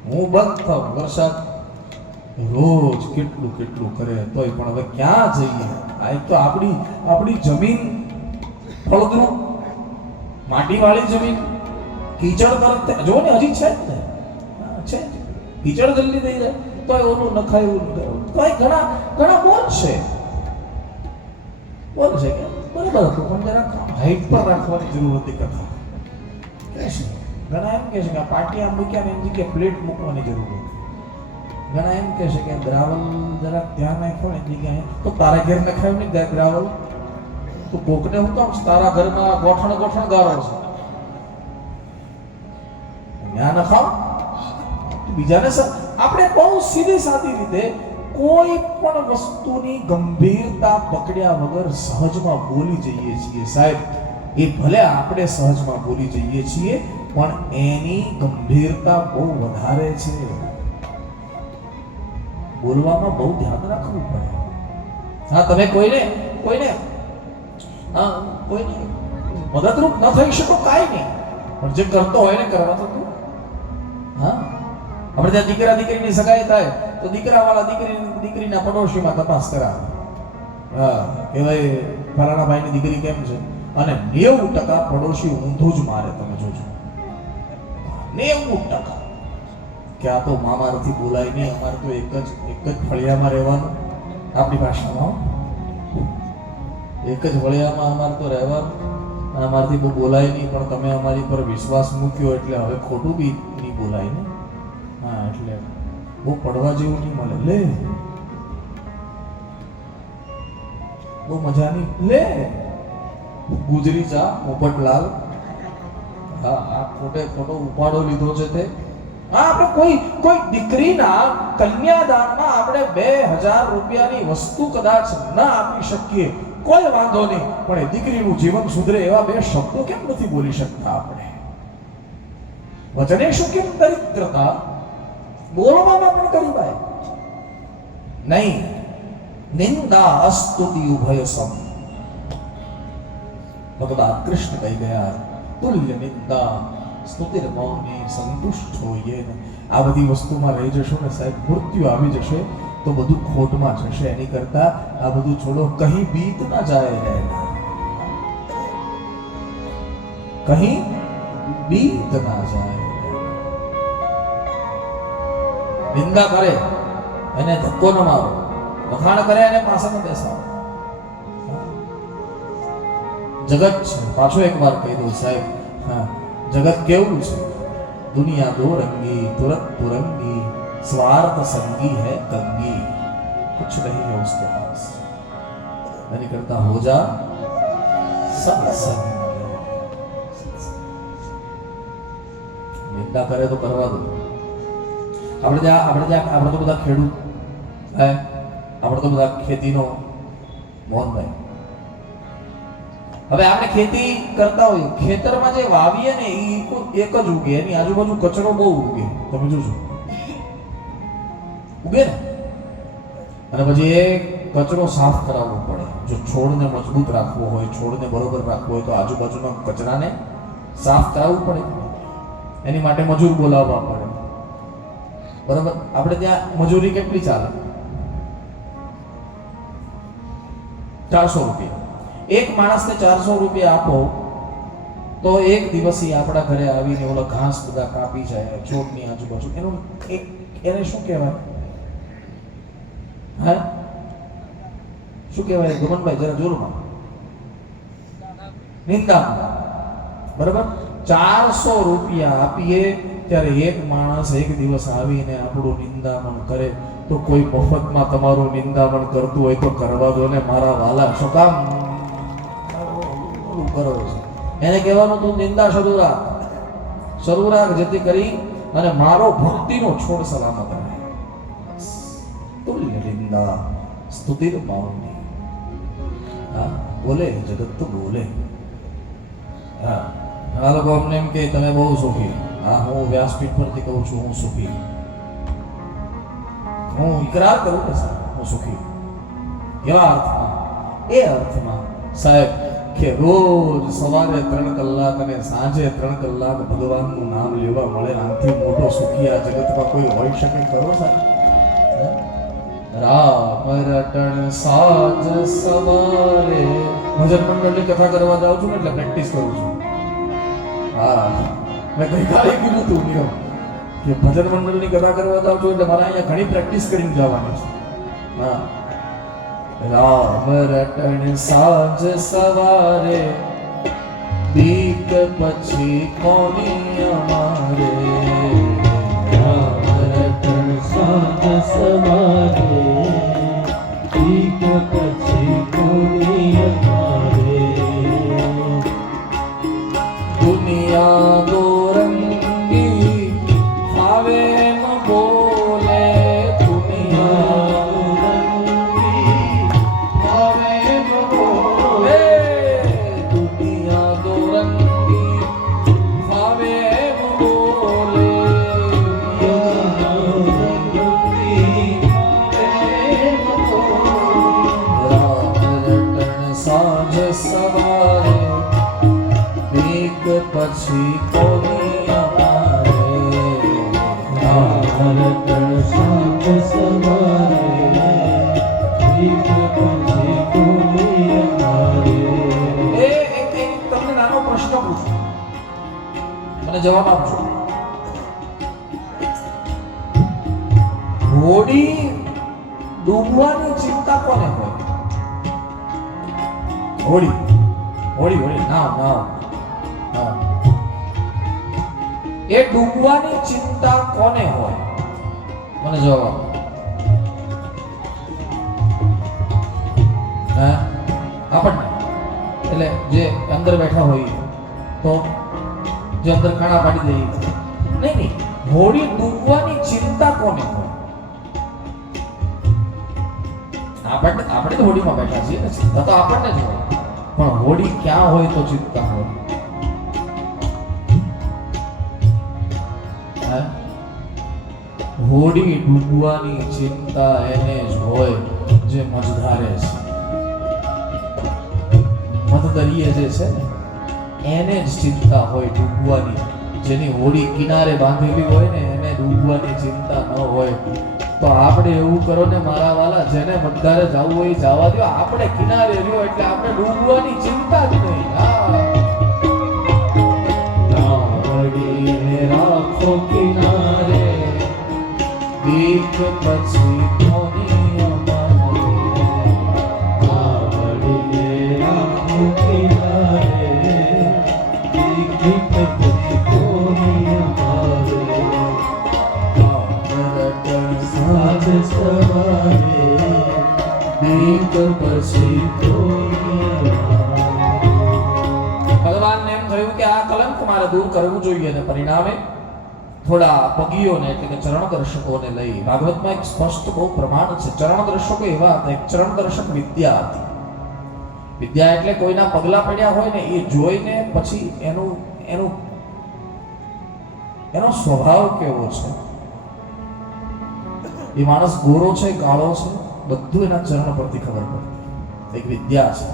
હું બંધ થાઉં, વરસાદ રોજ કેટલું કેટલું કરે. તોય પણ હવે ક્યાં જઈએ? આ એક તો આપણી જમીન ફળદ્રુપ માટીવાળી જમીન, કીચડ કરતે જો ને હજી છે જ ને, છે કીચડ જલ્દી થઈ જાય તોય ઓલું નખાયું, તોય ઘણા બોલશે કે બરાબર હતું, પણ જરાક હાઈટ પર રાખવાની જરૂર હતી કથા. ઘણા એમ કહે છે કે પાટી આમ મૂક્યા એની જગ્યાએ પ્લેટ મૂકવાની જરૂર હતી. ઘણા એમ કહે છે કે ગ્રાવલ જરાક ધ્યાન નાખ્યો ને એની જગ્યાએ, તો તારા ઘેર નખાયું નહીં ગ્રાવલ, તો કોકને હું કહું તારા ઘરમાં ગોઠણ ગારો છે, ત્યાં નખાવ બીજાને. આપણે બહુ સીધી સાદી રીતે કોઈ પણ વસ્તુની ગંભીરતા પકડ્યા વગર સહજમાં બોલી જઈએ છીએ સાહેબ. એ ભલે આપણે સહજમાં બોલી જઈએ છીએ, પણ એની ગંભીરતા બહુ વધારે છે. બોલવામાં બહુ ધ્યાન રાખવું પડે. હા, તમે કોઈને મદદરૂપ ન થઈ શકો કાંઈ નહીં, પણ જે કરતો હોય ને કરવા તો તું. હા, આપણે ત્યાં દીકરા દીકરીની સગાઈ થાય તો દીકરાવાળા દીકરીના પડોશીમાં તપાસ કરાવે. હા, કે ભાઈ ફલાણા ભાઈની દીકરી કેમ છે, અને 90% પડોશી ઊંધું જ મારે. તમે જોજો 90% કે આ તો મામારથી બોલાય નહીં, અમારે તો એક જ ફળિયામાં રહેવાનું. આપણી ભાષામાં એક જ ફળિયામાં અમારે તો રહેવાનું, અને અમારથી તો બોલાય નહીં, પણ તમે અમારી પર વિશ્વાસ મૂક્યો એટલે હવે ખોટું બી નહીં બોલાય ને. હા, એટલે બહુ પડવા જેવું નહીં મળે. લે બહુ મજાની લે ગુજરી જા પોપટલાલ. હા, આ ખોટો ઉપાડો લીધો છે તે. હા, આપણે કોઈ દીકરીના કન્યાદાનમાં આપણે 2000 રૂપિયાની વસ્તુ કદાચ ન આપી શકીએ, કોઈ વાંધો નહીં, પણ એ દીકરીનું જીવન સુધરે એવા 2 શબ્દો કેમ નથી બોલી શકતા આપણે? વચને શું કેમ દરિદ્રતા, બોલવામાં પણ ગરીબાઈ નહીં. નિંદા સ્તુતિ ઉભય સમ. ભગવાન કૃષ્ણ કહી ગયા તુલ્ય નિંદા સ્તુતિર મૌની સંતુષ્ટ હોઈએ. આ બધી વસ્તુમાં રહી જશો ને સાહેબ, મૃત્યુ આવી જશે તો બધું ખોટમાં જશે. એની કરતા આ બધું છોડો. કહી બીત ના જાય રહેના, કહી બીત ના જાય. નિંદા કરે એને ધક્કો ન મારો, વખાણ કરે એને પાસે ન બેસાડો. જગત છે, પાછો એક વાર કહી દઉં સાહેબ. હા, જગત કેવું છે? दुनिया दो रंगी तुरंत तुरंगी स्वार्थ संगी है कंगी कुछ नहीं है उसके पास नहीं करता हो जा सत्संग. નિંદા કરે તો કરવા દો. આપણે તો બધા ખેડૂત હે, આપણે તો બધા ખેતીનો મોહનભાઈ. હવે આપણે ખેતી કરતા હોઈએ, ખેતરમાં જે વાવીએ ને એ એક જ ઉગે, એની આજુબાજુ કચરો બહુ ઉગે. તમે જોજો ઉગે ને, અને પછી એ કચરો સાફ કરાવવો પડે. જો છોડને મજબૂત રાખવો હોય, છોડને બરોબર રાખવો હોય તો આજુબાજુના કચરાને સાફ કરાવવું પડે. એની માટે મજૂર બોલાવવા પડે. બરાબર? આપણે ત્યાં મજૂરી કેટલી ચાલે? 400 રૂપિયા. એક માણસને 400 રૂપિયા આપો તો એક દિવસ આપણા ઘરે આવીને ઓલા ઘાસ બધા કાપી જાય છોડની આજુબાજુ, એને શું કહેવાય? હા, શું કહેવાય ગમનભાઈ? જરા જોરમાં. નિંદા. બરાબર? 400 રૂપિયા આપીએ ત્યારે એક માણસ એક દિવસ આવીને આપણું નિંદામણ કરે તો કોઈ મફતમાં તમારું નિંદામણ કરતું હોય તો કરવા દો ને મારા વાલા. શું કામ કરો છો? એને કહેવાનું તું નિંદા શરૂ રાખ જેથી કરી અને મારો ભક્તિનો છોડ સલામત રહે. તુલ્ય નિંદા સ્તુતિર મૌની. હા, બોલે જગત તો બોલે. હા, આ લોકો અમને એમ કે તમે બહુ સુખી. હા, હું વ્યાસપીઠ પરથી કહું છું હું સુખી. હું ઇકરાર કરું કે સાહેબ હું સુખી. કેવા અર્થમાં? એ અર્થમાં સાહેબ કે રોજ સવારે 3 કલાક અને સાંજે 3 કલાક ભગવાનનું નામ લેવા મળે. આનાથી મોટો સુખી આ જગતમાં કોઈ હોઈ શકે ખરો સાહેબ? રામ રટણ સાંજ સવારે ભજન મંડળની કથા કરવા જાઉં છું ને એટલે પ્રેક્ટિસ કરું છું. હા, મેં ગઈકાલે કીધું તું નિયમ કે ભજન મંડળની કથા કરવા જાઉં છું એટલે મારે અહીંયા ઘણી પ્રેક્ટિસ કરીને જવાની છે. હા, રામ રટણ સાંજ સવારે બીક પછી કોની અમારે. રામ રટણ સાંજ સવારે બીક પછી કોની અમારે. દુનિયા દો રંગી આવે ન બોલે. દુનિયા નરતન સાંજ સવારે ભીખ પછી કોની અમારે. એક તમને નાનો પ્રશ્ન પૂછું, મને જવાબ આપજો. હોડી ડૂબવાની ચિંતા કોને હોય? હોડી હોડી હોડી નાવ નાવ હા. એ ડૂબવાની ચિંતા કોને હોય? મને જવાબ આપો. હા આપણને, એટલે જે અંદર બેઠા હોઈએ તો જે અંદર ખાણા પાડી દઈએ. નહીં નહીં, હોડી ડૂબવાની ચિંતા કોને હોય? આપણે તો હોડીમાં બેઠા છીએ ને, ચિંતા તો આપણને જ હોય, પણ હોડી ક્યાં હોય તો ચિંતા હોય? હોડી ડૂબવાની ચિંતા એને જ હોય જે મજધારે છે. મધદરિયે જે છે ને એને જ ચિંતા હોય ડૂબવાની. જેની હોડી કિનારે બાંધેલી હોય ને એને ડૂબવાની ચિંતા ન હોય. તો આપણે એવું કરો ને મારા વાલા, જેને મધધારે જવું હોય જવા દો, આપણે કિનારે રહ્યો એટલે આપણે ડૂબવાની ચિંતા જ નહીં. નાવડીને રાખો કિનારે બીક પછી કોની અમારે. નાવડીને રાખો કિનારે બીક પછી કોની અમારે. સાંજ સવારે બીક પછી કોની અમારે. ભગવાનને એમ થયું કે આ કલંક મારે દૂર કરવું જોઈએ, અને પરિણામે થોડા પગીઓને એટલે કે ચરણ દર્શકોને લઈ, ભાગવતમાં એક સ્પષ્ટ બહુ પ્રમાણ છે. ચરણ દર્શકો એવા હતા, એક ચરણ દર્શક વિદ્યા હતી. વિદ્યા એટલે કોઈના પગલા પડ્યા હોય ને એ જોઈને પછી એનો સ્વભાવ કેવો છે, એ માણસ ગોરો છે કાળો છે, બધું એના ચરણ પરથી ખબર પડે. એક વિદ્યા છે.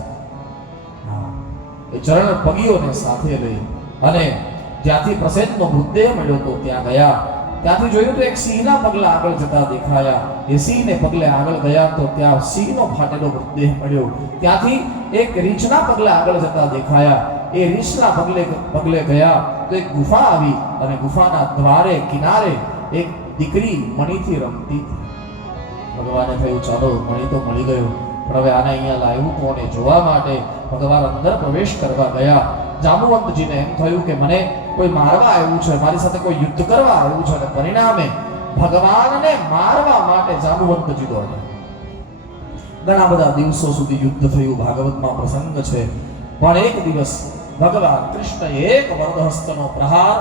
એ ચરણ પગીઓને સાથે લઈ અને જ્યાંથી પ્રસેનનો મૃતદેહ મળ્યો તો ત્યાં ગયા. ત્યાંથી જોયું તો એક સિંહના પગલા આગળ જતા દેખાયા. એ સિંહને પગલે આગળ ગયા તો ત્યાં સિંહનો ફાટેલો મૃતદેહ મળ્યો. ત્યાંથી એક રીંછના પગલા આગળ જતા દેખાયા. એ રીંછના પગલે ગયા તો એક ગુફા આવી અને ગુફાના દ્વારે કિનારે એક દીકરી મણીથી રમતી હતી. ભગવાને કહ્યું ચાલો મણી તો મળી ગયો, પણ હવે આને અહીંયા લાવ્યું કોને જોવા માટે ભગવાન અંદર પ્રવેશ કરવા ગયા. જાંબુવંતજીને એમ થયું કે મને કોઈ મારવા આવ્યું છે, મારી સાથે કોઈ યુદ્ધ કરવા આવ્યું છે, અને પરિણામે ભગવાનને મારવા માટે જાંબુવંતજી દોડ્યા. ઘણા બધા દિવસો સુધી યુદ્ધ થયું, ભાગવતમાં પ્રસંગ છે. પણ એક દિવસ ભગવાન કૃષ્ણએ એક વરદહસ્તનો પ્રહાર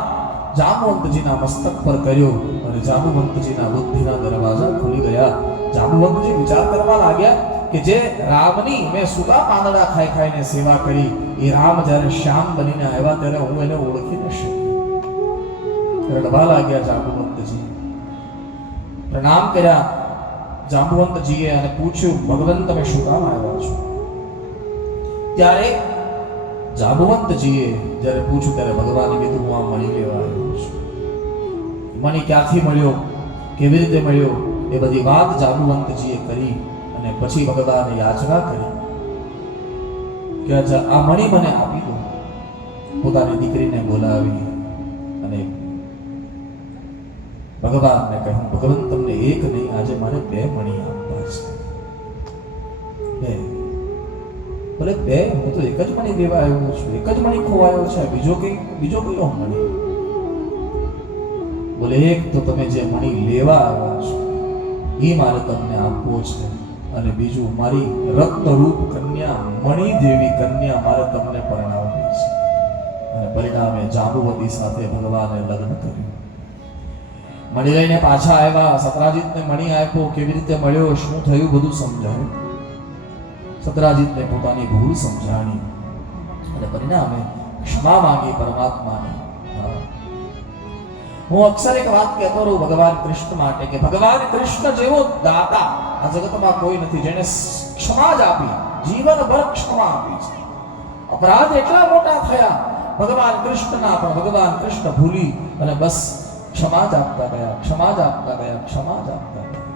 જાંબુવંતજીના મસ્તક પર કર્યો અને જાંબુવંતજીના બુદ્ધિના દરવાજા ખુલી ગયા. જાંબુવંતજી વિચાર કરવા લાગ્યા કે જે રામની મેં સૂકા પાંદડા ખાઈ ખાઈને સેવા કરી, એ રામ જ્યારે શ્યામ બનીને આવ્યા ત્યારે હું એને ઓળખી ન શક્યો. રડવા લાગ્યા જાંબુવંતજી. પ્રણામ કર્યા જાંબુવંતજીએ અને પૂછ્યું ભગવાન તમે શું કામ આવ્યા છો? ત્યારે જાંબુવંતજીએ જ્યારે પૂછ્યું ત્યારે ભગવાને કીધું હું આ મણી લેવા આવ્યો છું. મણી ક્યાંથી મળ્યો, કેવી રીતે મળ્યો, એ બધી વાત જાંબુવંતજીએ કરી. અને પછી ભગવાને યાચના કરી કે આ મણી મને આપી દો. પોતાની દીકરીને બોલાવી અને ભગવાનને કહ્યું ભગવાન તમને એક નહીં આજે મારે 2 મણી આપવા છે. ભલે 2, હું તો એક જ મણી લેવા આવ્યો છું, એક જ મણી ખોવાયો છે, બીજો કયો મણી? બોલે એક તો તમે જે મણી લેવા આવ્યા છો એ મારે તમને આપવો છે, અને બીજું મારી રત્નરૂપ કન્યા મણી દેવી કન્યા મારે તમને પરણાવવી છે. અને પરિણામે જાંબુવતી સાથે ભગવાને લગ્ન કર્યું. મણી લઈને પાછા આવ્યા. સત્રાજીતને મણી આપ્યો, કેવી રીતે મળ્યો, શું થયું, બધું સમજાવ્યું. સત્રાજીતને પોતાની ભૂલ સમજાણી અને પરિણામે ક્ષમા માંગી પરમાત્માની. હું અક્ષર એક વાત કહેતો રહું ભગવાન કૃષ્ણ માટે કે ભગવાન કૃષ્ણ જેવો દાતા આ જગતમાં કોઈ નથી, જેને ક્ષમા જ આપી, જીવનભર ક્ષમા આપી છે. અપરાધ એટલા મોટા થયા ભગવાન કૃષ્ણના, પણ ભગવાન કૃષ્ણ ભૂલી અને બસ ક્ષમા જ આપતા ગયા, ક્ષમા જ આપતા ગયા, ક્ષમા જ આપતા ગયા.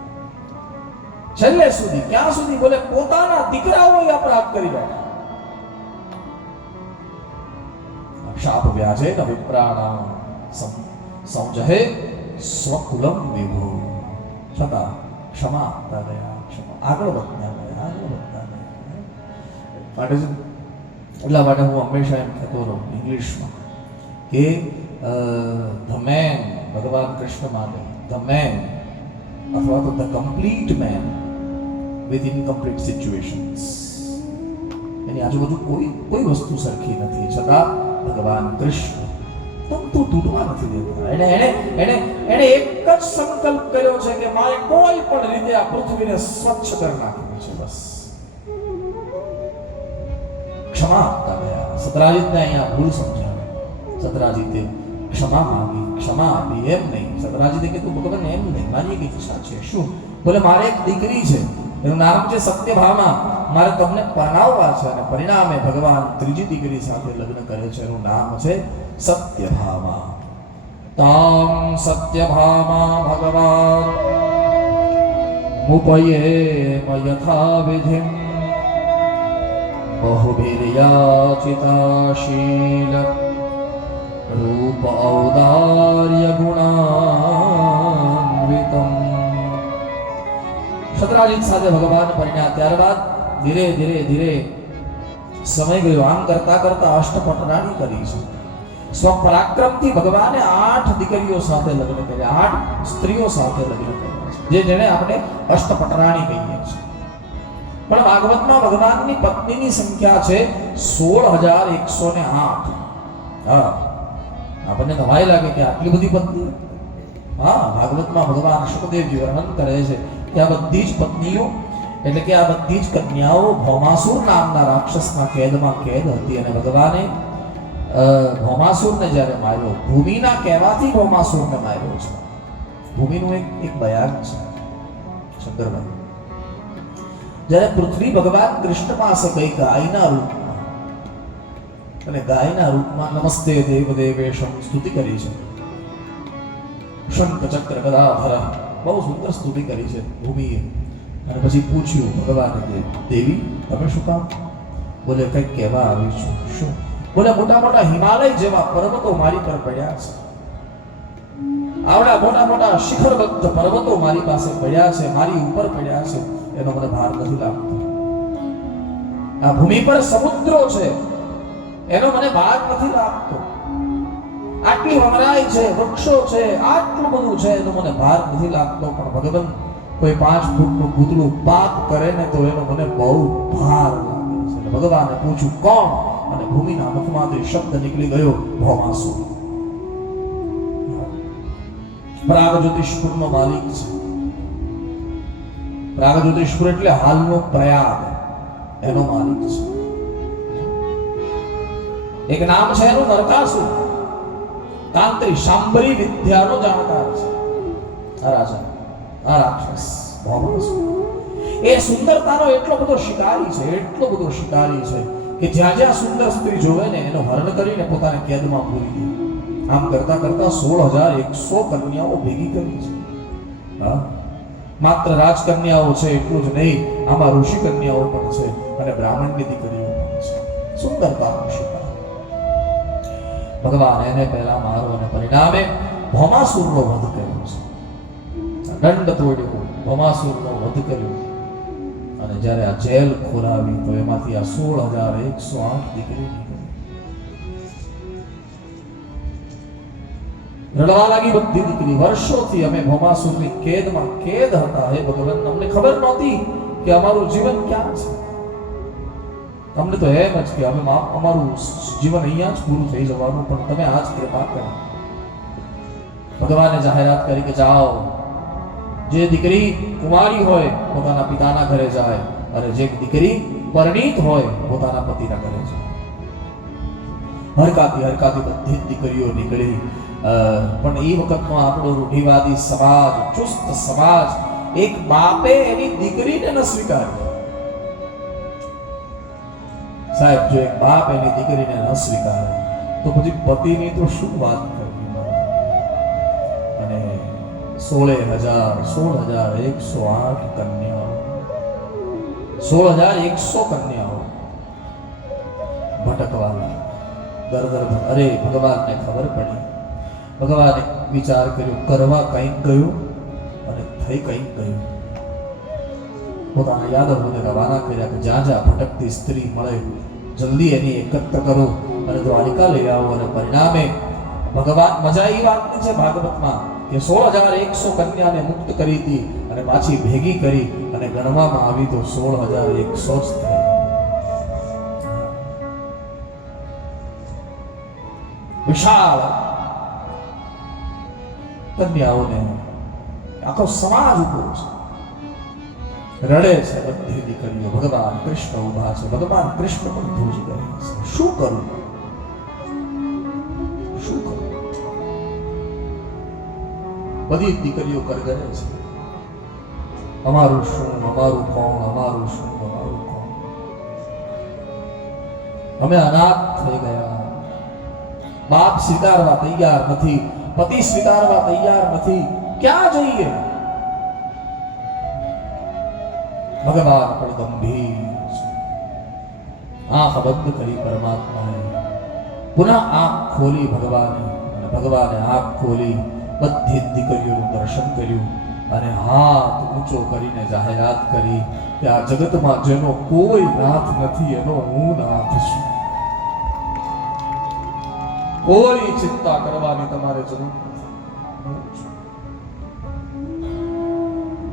છેલ્લે સુધી, ક્યાં સુધી? બોલે પોતાના દીકરાઓ અપરાધ કરી બેઠા. શાપ વ્યાજે ન વિપ્રાણામ સંજહે સ્વકુલમ વિભુ. છતાં ક્ષમા આપતા ગયા, ક્ષમા આગળ વધતા ગયા, આગળ વધતા ગયા. માટે એટલા માટે હું હંમેશા એમ કહેતો રહું ઇંગ્લિશમાં કે ધ મેન, ભગવાન કૃષ્ણ માટે ધ મેન અથવા તો the complete man with incomplete situations. એની આજુબાજુ કોઈ વસ્તુ સરખી નથી, છતાં ભગવાન કૃષ્ણ તંતુ તૂટવા નથી દેતા. એને એક જ સંકલ્પ કર્યો છે કે મારે કોઈ પણ રીતે આ પૃથ્વીને સ્વચ્છ કરી નાખવી છે. બસ ક્ષમા આપતા ગયા. સતરાજીતને અહીંયા ભૂલ સમજાવી. સતરાજીતે ક્ષમા માંગી, ક્ષમા આપી. એમ નહીં, સતરાજીતે કીધું ભગવાન એમ નહીં, મારી એક ઈચ્છા છે. શું? બોલે મારે એક દીકરી છે, એનું નામ છે સત્યભામા, મારે તમને પરણાવવા છે. અને પરિણામે ભગવાન ત્રીજી દીકરી સાથે લગ્ન કરે છે, એનું નામ છે સત્યભામા. તામ સત્યભામા ભગવાન મુપયેમ યથા વિધિમ બહુભિર્યાચિતાશીલ રૂપ ઔદાર્ય ગુણાન્વિતમ. સતરાજીત સાથે ભગવાન પરિણ્યા. ત્યારબાદ ધીરે ધીરે ધીરે સમય ગયો. આમ કરતા કરતા અષ્ટપટરાણી કરી છે. સ્વપરાક્રમથી ભગવાને 8 દીકરીઓ સાથે લગ્ન કર્યા, 8 સ્ત્રીઓ સાથે લગ્ન કર્યા છે, જેને આપણે અષ્ટપટરાણી કહીએ છીએ. પણ ભાગવતમાં ભગવાનની પત્નીની સંખ્યા છે 16,108. હા, આપણને નવાઈ લાગે કે આટલી બધી પત્ની. હા, ભાગવતમાં ભગવાન શુકદેવજી વર્ણન કરે છે કે આ બધી જ પત્નીઓ એટલે કે આ બધી જ કન્યાઓ ભૌમાસુર નામના રાક્ષસના કેદમાં કેદ હતી. અને ભગવાને ભૌમાસુરને જ્યારે માર્યો, ભૂમિના કહેવાથી ભૌમાસુરને માર્યો છે. ભૂમિનું એક બયાન છે શંકરભાઈ. જ્યારે પૃથ્વી ભગવાન કૃષ્ણ પાસે ગઈ ગાયના રૂપમાં, અને ગાયના રૂપમાં નમસ્તે દેવદેવેશમ સ્તુતિ કરી છે. શંખ ચક્ર ગદાધર, બહુ સુંદર સ્તુતિ કરી છે ભૂમિએ. અને પછી પૂછ્યું ભગવાને કે દેવી તમે શું કામ? બોલે કંઈક કહેવા આવી છું. શું? બોલે મોટા મોટા હિમાલય જેવા પર્વતો મારી પર પડ્યા છે, આવડા મોટા મોટા શિખરબદ્ધ પર્વતો મારી પાસે પડ્યા છે, મારી ઉપર પડ્યા છે, એનો મને ભાર નથી લાગતો. આ ભૂમિ પર સમુદ્રો છે, એનો મને ભાર નથી લાગતો. આટલી વનરાઈ છે, વૃક્ષો છે, આટલું બધું છે, એનો મને ભાર નથી લાગતો. પણ ભગવાન કોઈ 5 ફૂટનું પૂતળું પાપ કરે ને તો એનો મને બહુ ભાર લાગે છે. ભગવાને પૂછ્યું કોણ? અને ભૂમિના મુખમાંથી શબ્દ નીકળી ગયો ભૌમાસુર. પ્રાગજ્યોતિષપુરનો માલિક છે. પ્રાગજ્યોતિષપુર એટલે હાલનો પ્રયાગ, એનો માલિક છે. એક નામ છે એનું નરકાસુર. તાંત્રિક શાંભરી વિદ્યાનો જાણકાર છે આ રાજા, આ રાક્ષસ ભૌમાસુર. એ સુંદરતાનો એટલો બધો શિકારી છે, એટલો બધો શિકારી છે કે જ્યાં જ્યાં સુંદર સ્ત્રી જોવે ને એનો હરણ કરીને પોતાને કેદમાં પૂરી દે. આમ કરતા કરતા 16,100 કન્યાઓ ભેગી કરી છે. હા, માત્ર રાજકન્યાઓ છે એટલું જ નહીં, આમાં ઋષિ કન્યાઓ પણ છે અને બ્રાહ્મણની દીકરીઓ પણ છે. સુંદરતાનો શિકાર. ભગવાન એને પહેલા મારો અને પરિણામે ભૌમાસુરનો વધ કર્યો છે. દંડ તોડ્યો, ભૌમાસુરનો વધ કર્યો. અને જ્યારે આ જેલ ખોલાવી તો એમાંથી આ 16,108 દીકરી નીકળી. રડવા લાગી બધી દીકરી. વર્ષોથી અમે ભૌમાસુરની કેદમાં કેદ હતા. હે ભગવાન, અમને ખબર નહોતી કે અમારું જીવન ક્યાં છે. અમને તો એમ જ કે હવે અમારું જીવન અહીંયા જ પૂરું થઈ જવાનું, પણ તમે આ જ કૃપા કરો. ભગવાને જાહેરાત કરી કે જાઓ, જે દીકરી કુમારી હોય પોતાના પિતાના ઘરે જાય, અને જે દીકરી પરણિત હોય પોતાના પતિના ઘરે જાય. હરકાતી બધી દીકરીઓ નીકળી. પણ એ વખતનો આપણો રૂઢિવાદી સમાજ, ચુસ્ત સમાજ, એક બાપે એની દીકરીને ન સ્વીકારી. સાહેબ, જો એક બાપ એની દીકરીને ન સ્વીકારે તો પછી પતિની તો શું વાત કરવી. 16,108 કન્યાઓ, 16,100 કન્યાઓ ભટકવા લાગી. અરે ભગવાનને ખબર પડી. ભગવાને વિચાર કર્યો, કરવા કંઈક ગયું અને થઈ કંઈક ગયું. પોતાના યાદવોને રવાના કર્યા કે જ્યાં જ્યાં ભટકતી સ્ત્રી મળે જલ્દી એની એકત્ર કરો અને દ્વારિકા લઈ આવો. અને પરિણામે ભગવાન મજા એ વાતની છે ભાગવતમાં કે 16,100 કન્યાને મુક્ત કરી હતી અને પાછી ભેગી કરી અને ગણવામાં આવી તો 16,100 જ થઈ. વિશાળ કન્યાઓને આખો સમાજ ઉભો છે, રડે છે બધી દીકરીઓ. ભગવાન કૃષ્ણ ઉભા છે, ભગવાન કૃષ્ણ પણ ધ્રુજી ગયા છે. શું કરું, શું કરું? બધી દીકરીઓ કરગરે છે, અમારું શું, અમારું કોણ, અમારું શું, અમારું કોણ. અમે અનાથ થઈ ગયા. બાપ સ્વીકારવા તૈયાર નથી, પતિ સ્વીકારવા તૈયાર નથી. ક્યાં જઈએ? ભગવાન પણ ગંભીર છે. આંખ બંધ કરી પરમાત્માએ પુનઃ આંખ ખોલી ભગવાને, અને ભગવાને આંખ ખોલી બધી દીકરીઓનું દર્શન કર્યું અને હાથ ઊંચો કરીને જાહેરાત કરી કે આ જગતમાં જેનો કોઈ નાથ નથી એનો હું નાથ છું. કોઈ ચિંતા કરવાની તમારે જરૂર નથી.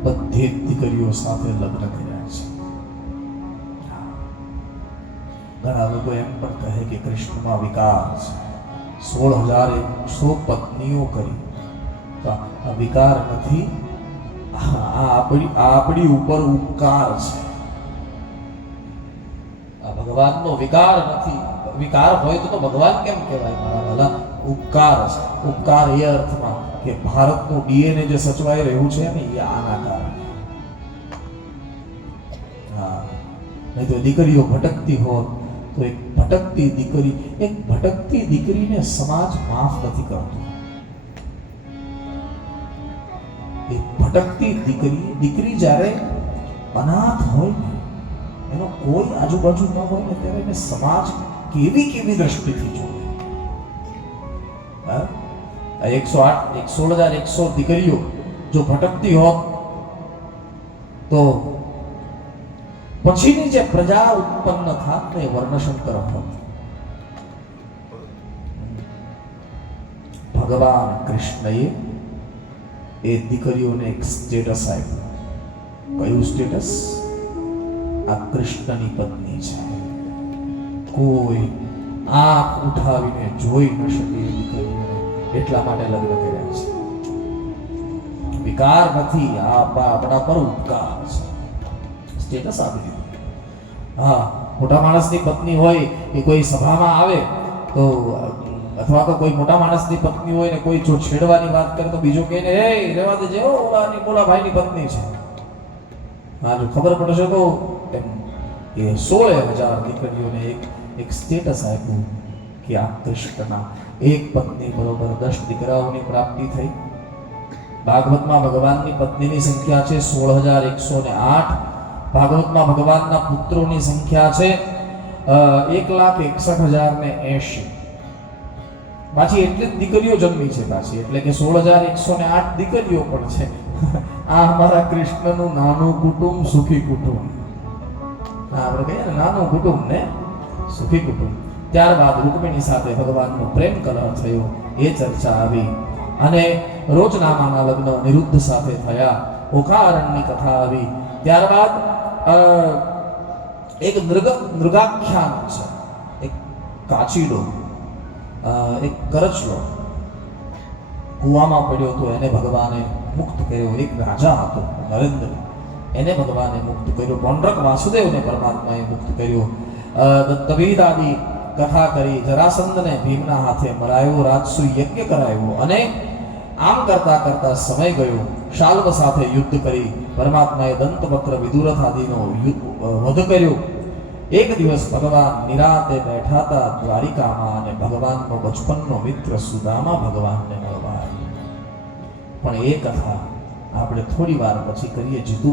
બધી દીકરીઓ સાથે લગ્ન કર્યા છે. ઘણા લોકો એમ પણ કહે કે કૃષ્ણમાં વિકાર છે. 16,100 પત્નીઓ કરી તો આ વિકાર નથી, આપણી ઉપર ઉપકાર છે. આ ભગવાનનો વિકાર નથી. વિકાર હોય તો ભગવાન કેમ કહેવાય મારા વાલા? ઉપકાર છે. ઉપકાર એ અર્થમાં કે ભારતનું ડીએનએ જે સચવાઈ રહ્યું છે ને એ આના કારણે. હા, નહીં તો દીકરીઓ ભટકતી હોત તો એક ભટકતી દીકરીને સમાજ માફ નથી કરતો. એક ભટકતી દીકરી જ્યારે અનાથ હોય ને, એનો કોઈ આજુબાજુ ન હોય ને, ત્યારે એને સમાજ કેવી દ્રષ્ટિથી જોવે. 16,100 દીકરીઓ જો ભટકતી હોત તો પછીની જે પ્રજા ઉત્પન્ન થાત ને વર્ણશંકર હોત. ભગવાન કૃષ્ણએ એ દીકરીઓને એક સ્ટેટસ આપ્યું. કયું સ્ટેટસ? આ કૃષ્ણની પત્ની છે, કોઈ આંખ ઉઠાવીને જોઈ ન શકે એ દીકરીઓને, એટલા માટે લગ્ન કર્યા છે. વિકાર નથી, આપણા પર ઉપકાર છે. સ્ટેટસ આપી દીધું. હા, મોટા માણસની પત્ની હોય એ કોઈ સભામાં આવે તો, અથવા તો કોઈ મોટા માણસની પત્ની હોય ને કોઈ જો છેડવાની વાત કરે તો બીજો કહે ને, એ રહેવા દેજે, ઓલા ભાઈની પત્ની છે. હા, જો ખબર પડશે તો એમ એ 16,000 દીકરીઓને એક સ્ટેટસ આપ્યું કે આ કૃષ્ણના એક પત્ની બરોબર 10 દીકરાઓની પ્રાપ્તિ થઈ. ભાગવતમાં ભગવાનની પત્નીની સંખ્યા છે 16,108. ભાગવતમાં ભગવાનના પુત્રોની સંખ્યા છે 1,61,080. પાછી એટલી જ દીકરીઓ જન્મી છે પાછી, એટલે કે 16,108 દીકરીઓ પણ છે. આ અમારા કૃષ્ણનું નાનું કુટુંબ, સુખી કુટુંબ. આપણે કહીએ ને નાનું કુટુંબ ને સુખી કુટુંબ. ત્યારબાદ રૂકમિણી સાથે ભગવાનનો પ્રેમ કલહ થયો, એ ચર્ચા આવી. અને રોચનામાના લગ્ન નિરુદ્ધ સાથે થયા, ઓખારણની કથા આવી. ત્યારબાદ એક મૃગાખ્યાન છે, એક કાચીડો, એક કરચલો કુવામાં પડ્યો તો એને ભગવાને મુક્ત કર્યો. એક રાજા હતો નરેન્દ્ર, એને ભગવાને મુક્ત કર્યો. પૌંડ્રક વાસુદેવને પરમાત્માએ મુક્ત કર્યો. દત્તવેદાદી કથા કરી. જરાસંધને ભીમના હાથે મરાયો, રાજસુ યજ્ઞ કરાયો. અને આમ કરતા કરતા સમય ગયો. શાલ્વ સાથે યુદ્ધ કરી પરમાત્માએ દંતવક્ર વિદુરથ આદિનો વધ કર્યો. એક દિવસ ભગવાન નિરાતે બેઠા હતા દ્વારિકામાં અને ભગવાનનો બચપનનો મિત્ર સુદામા ભગવાનને મળવા આવ્યો. પણ એ કથા આપણે થોડી વાર પછી કરીએ. જીતુ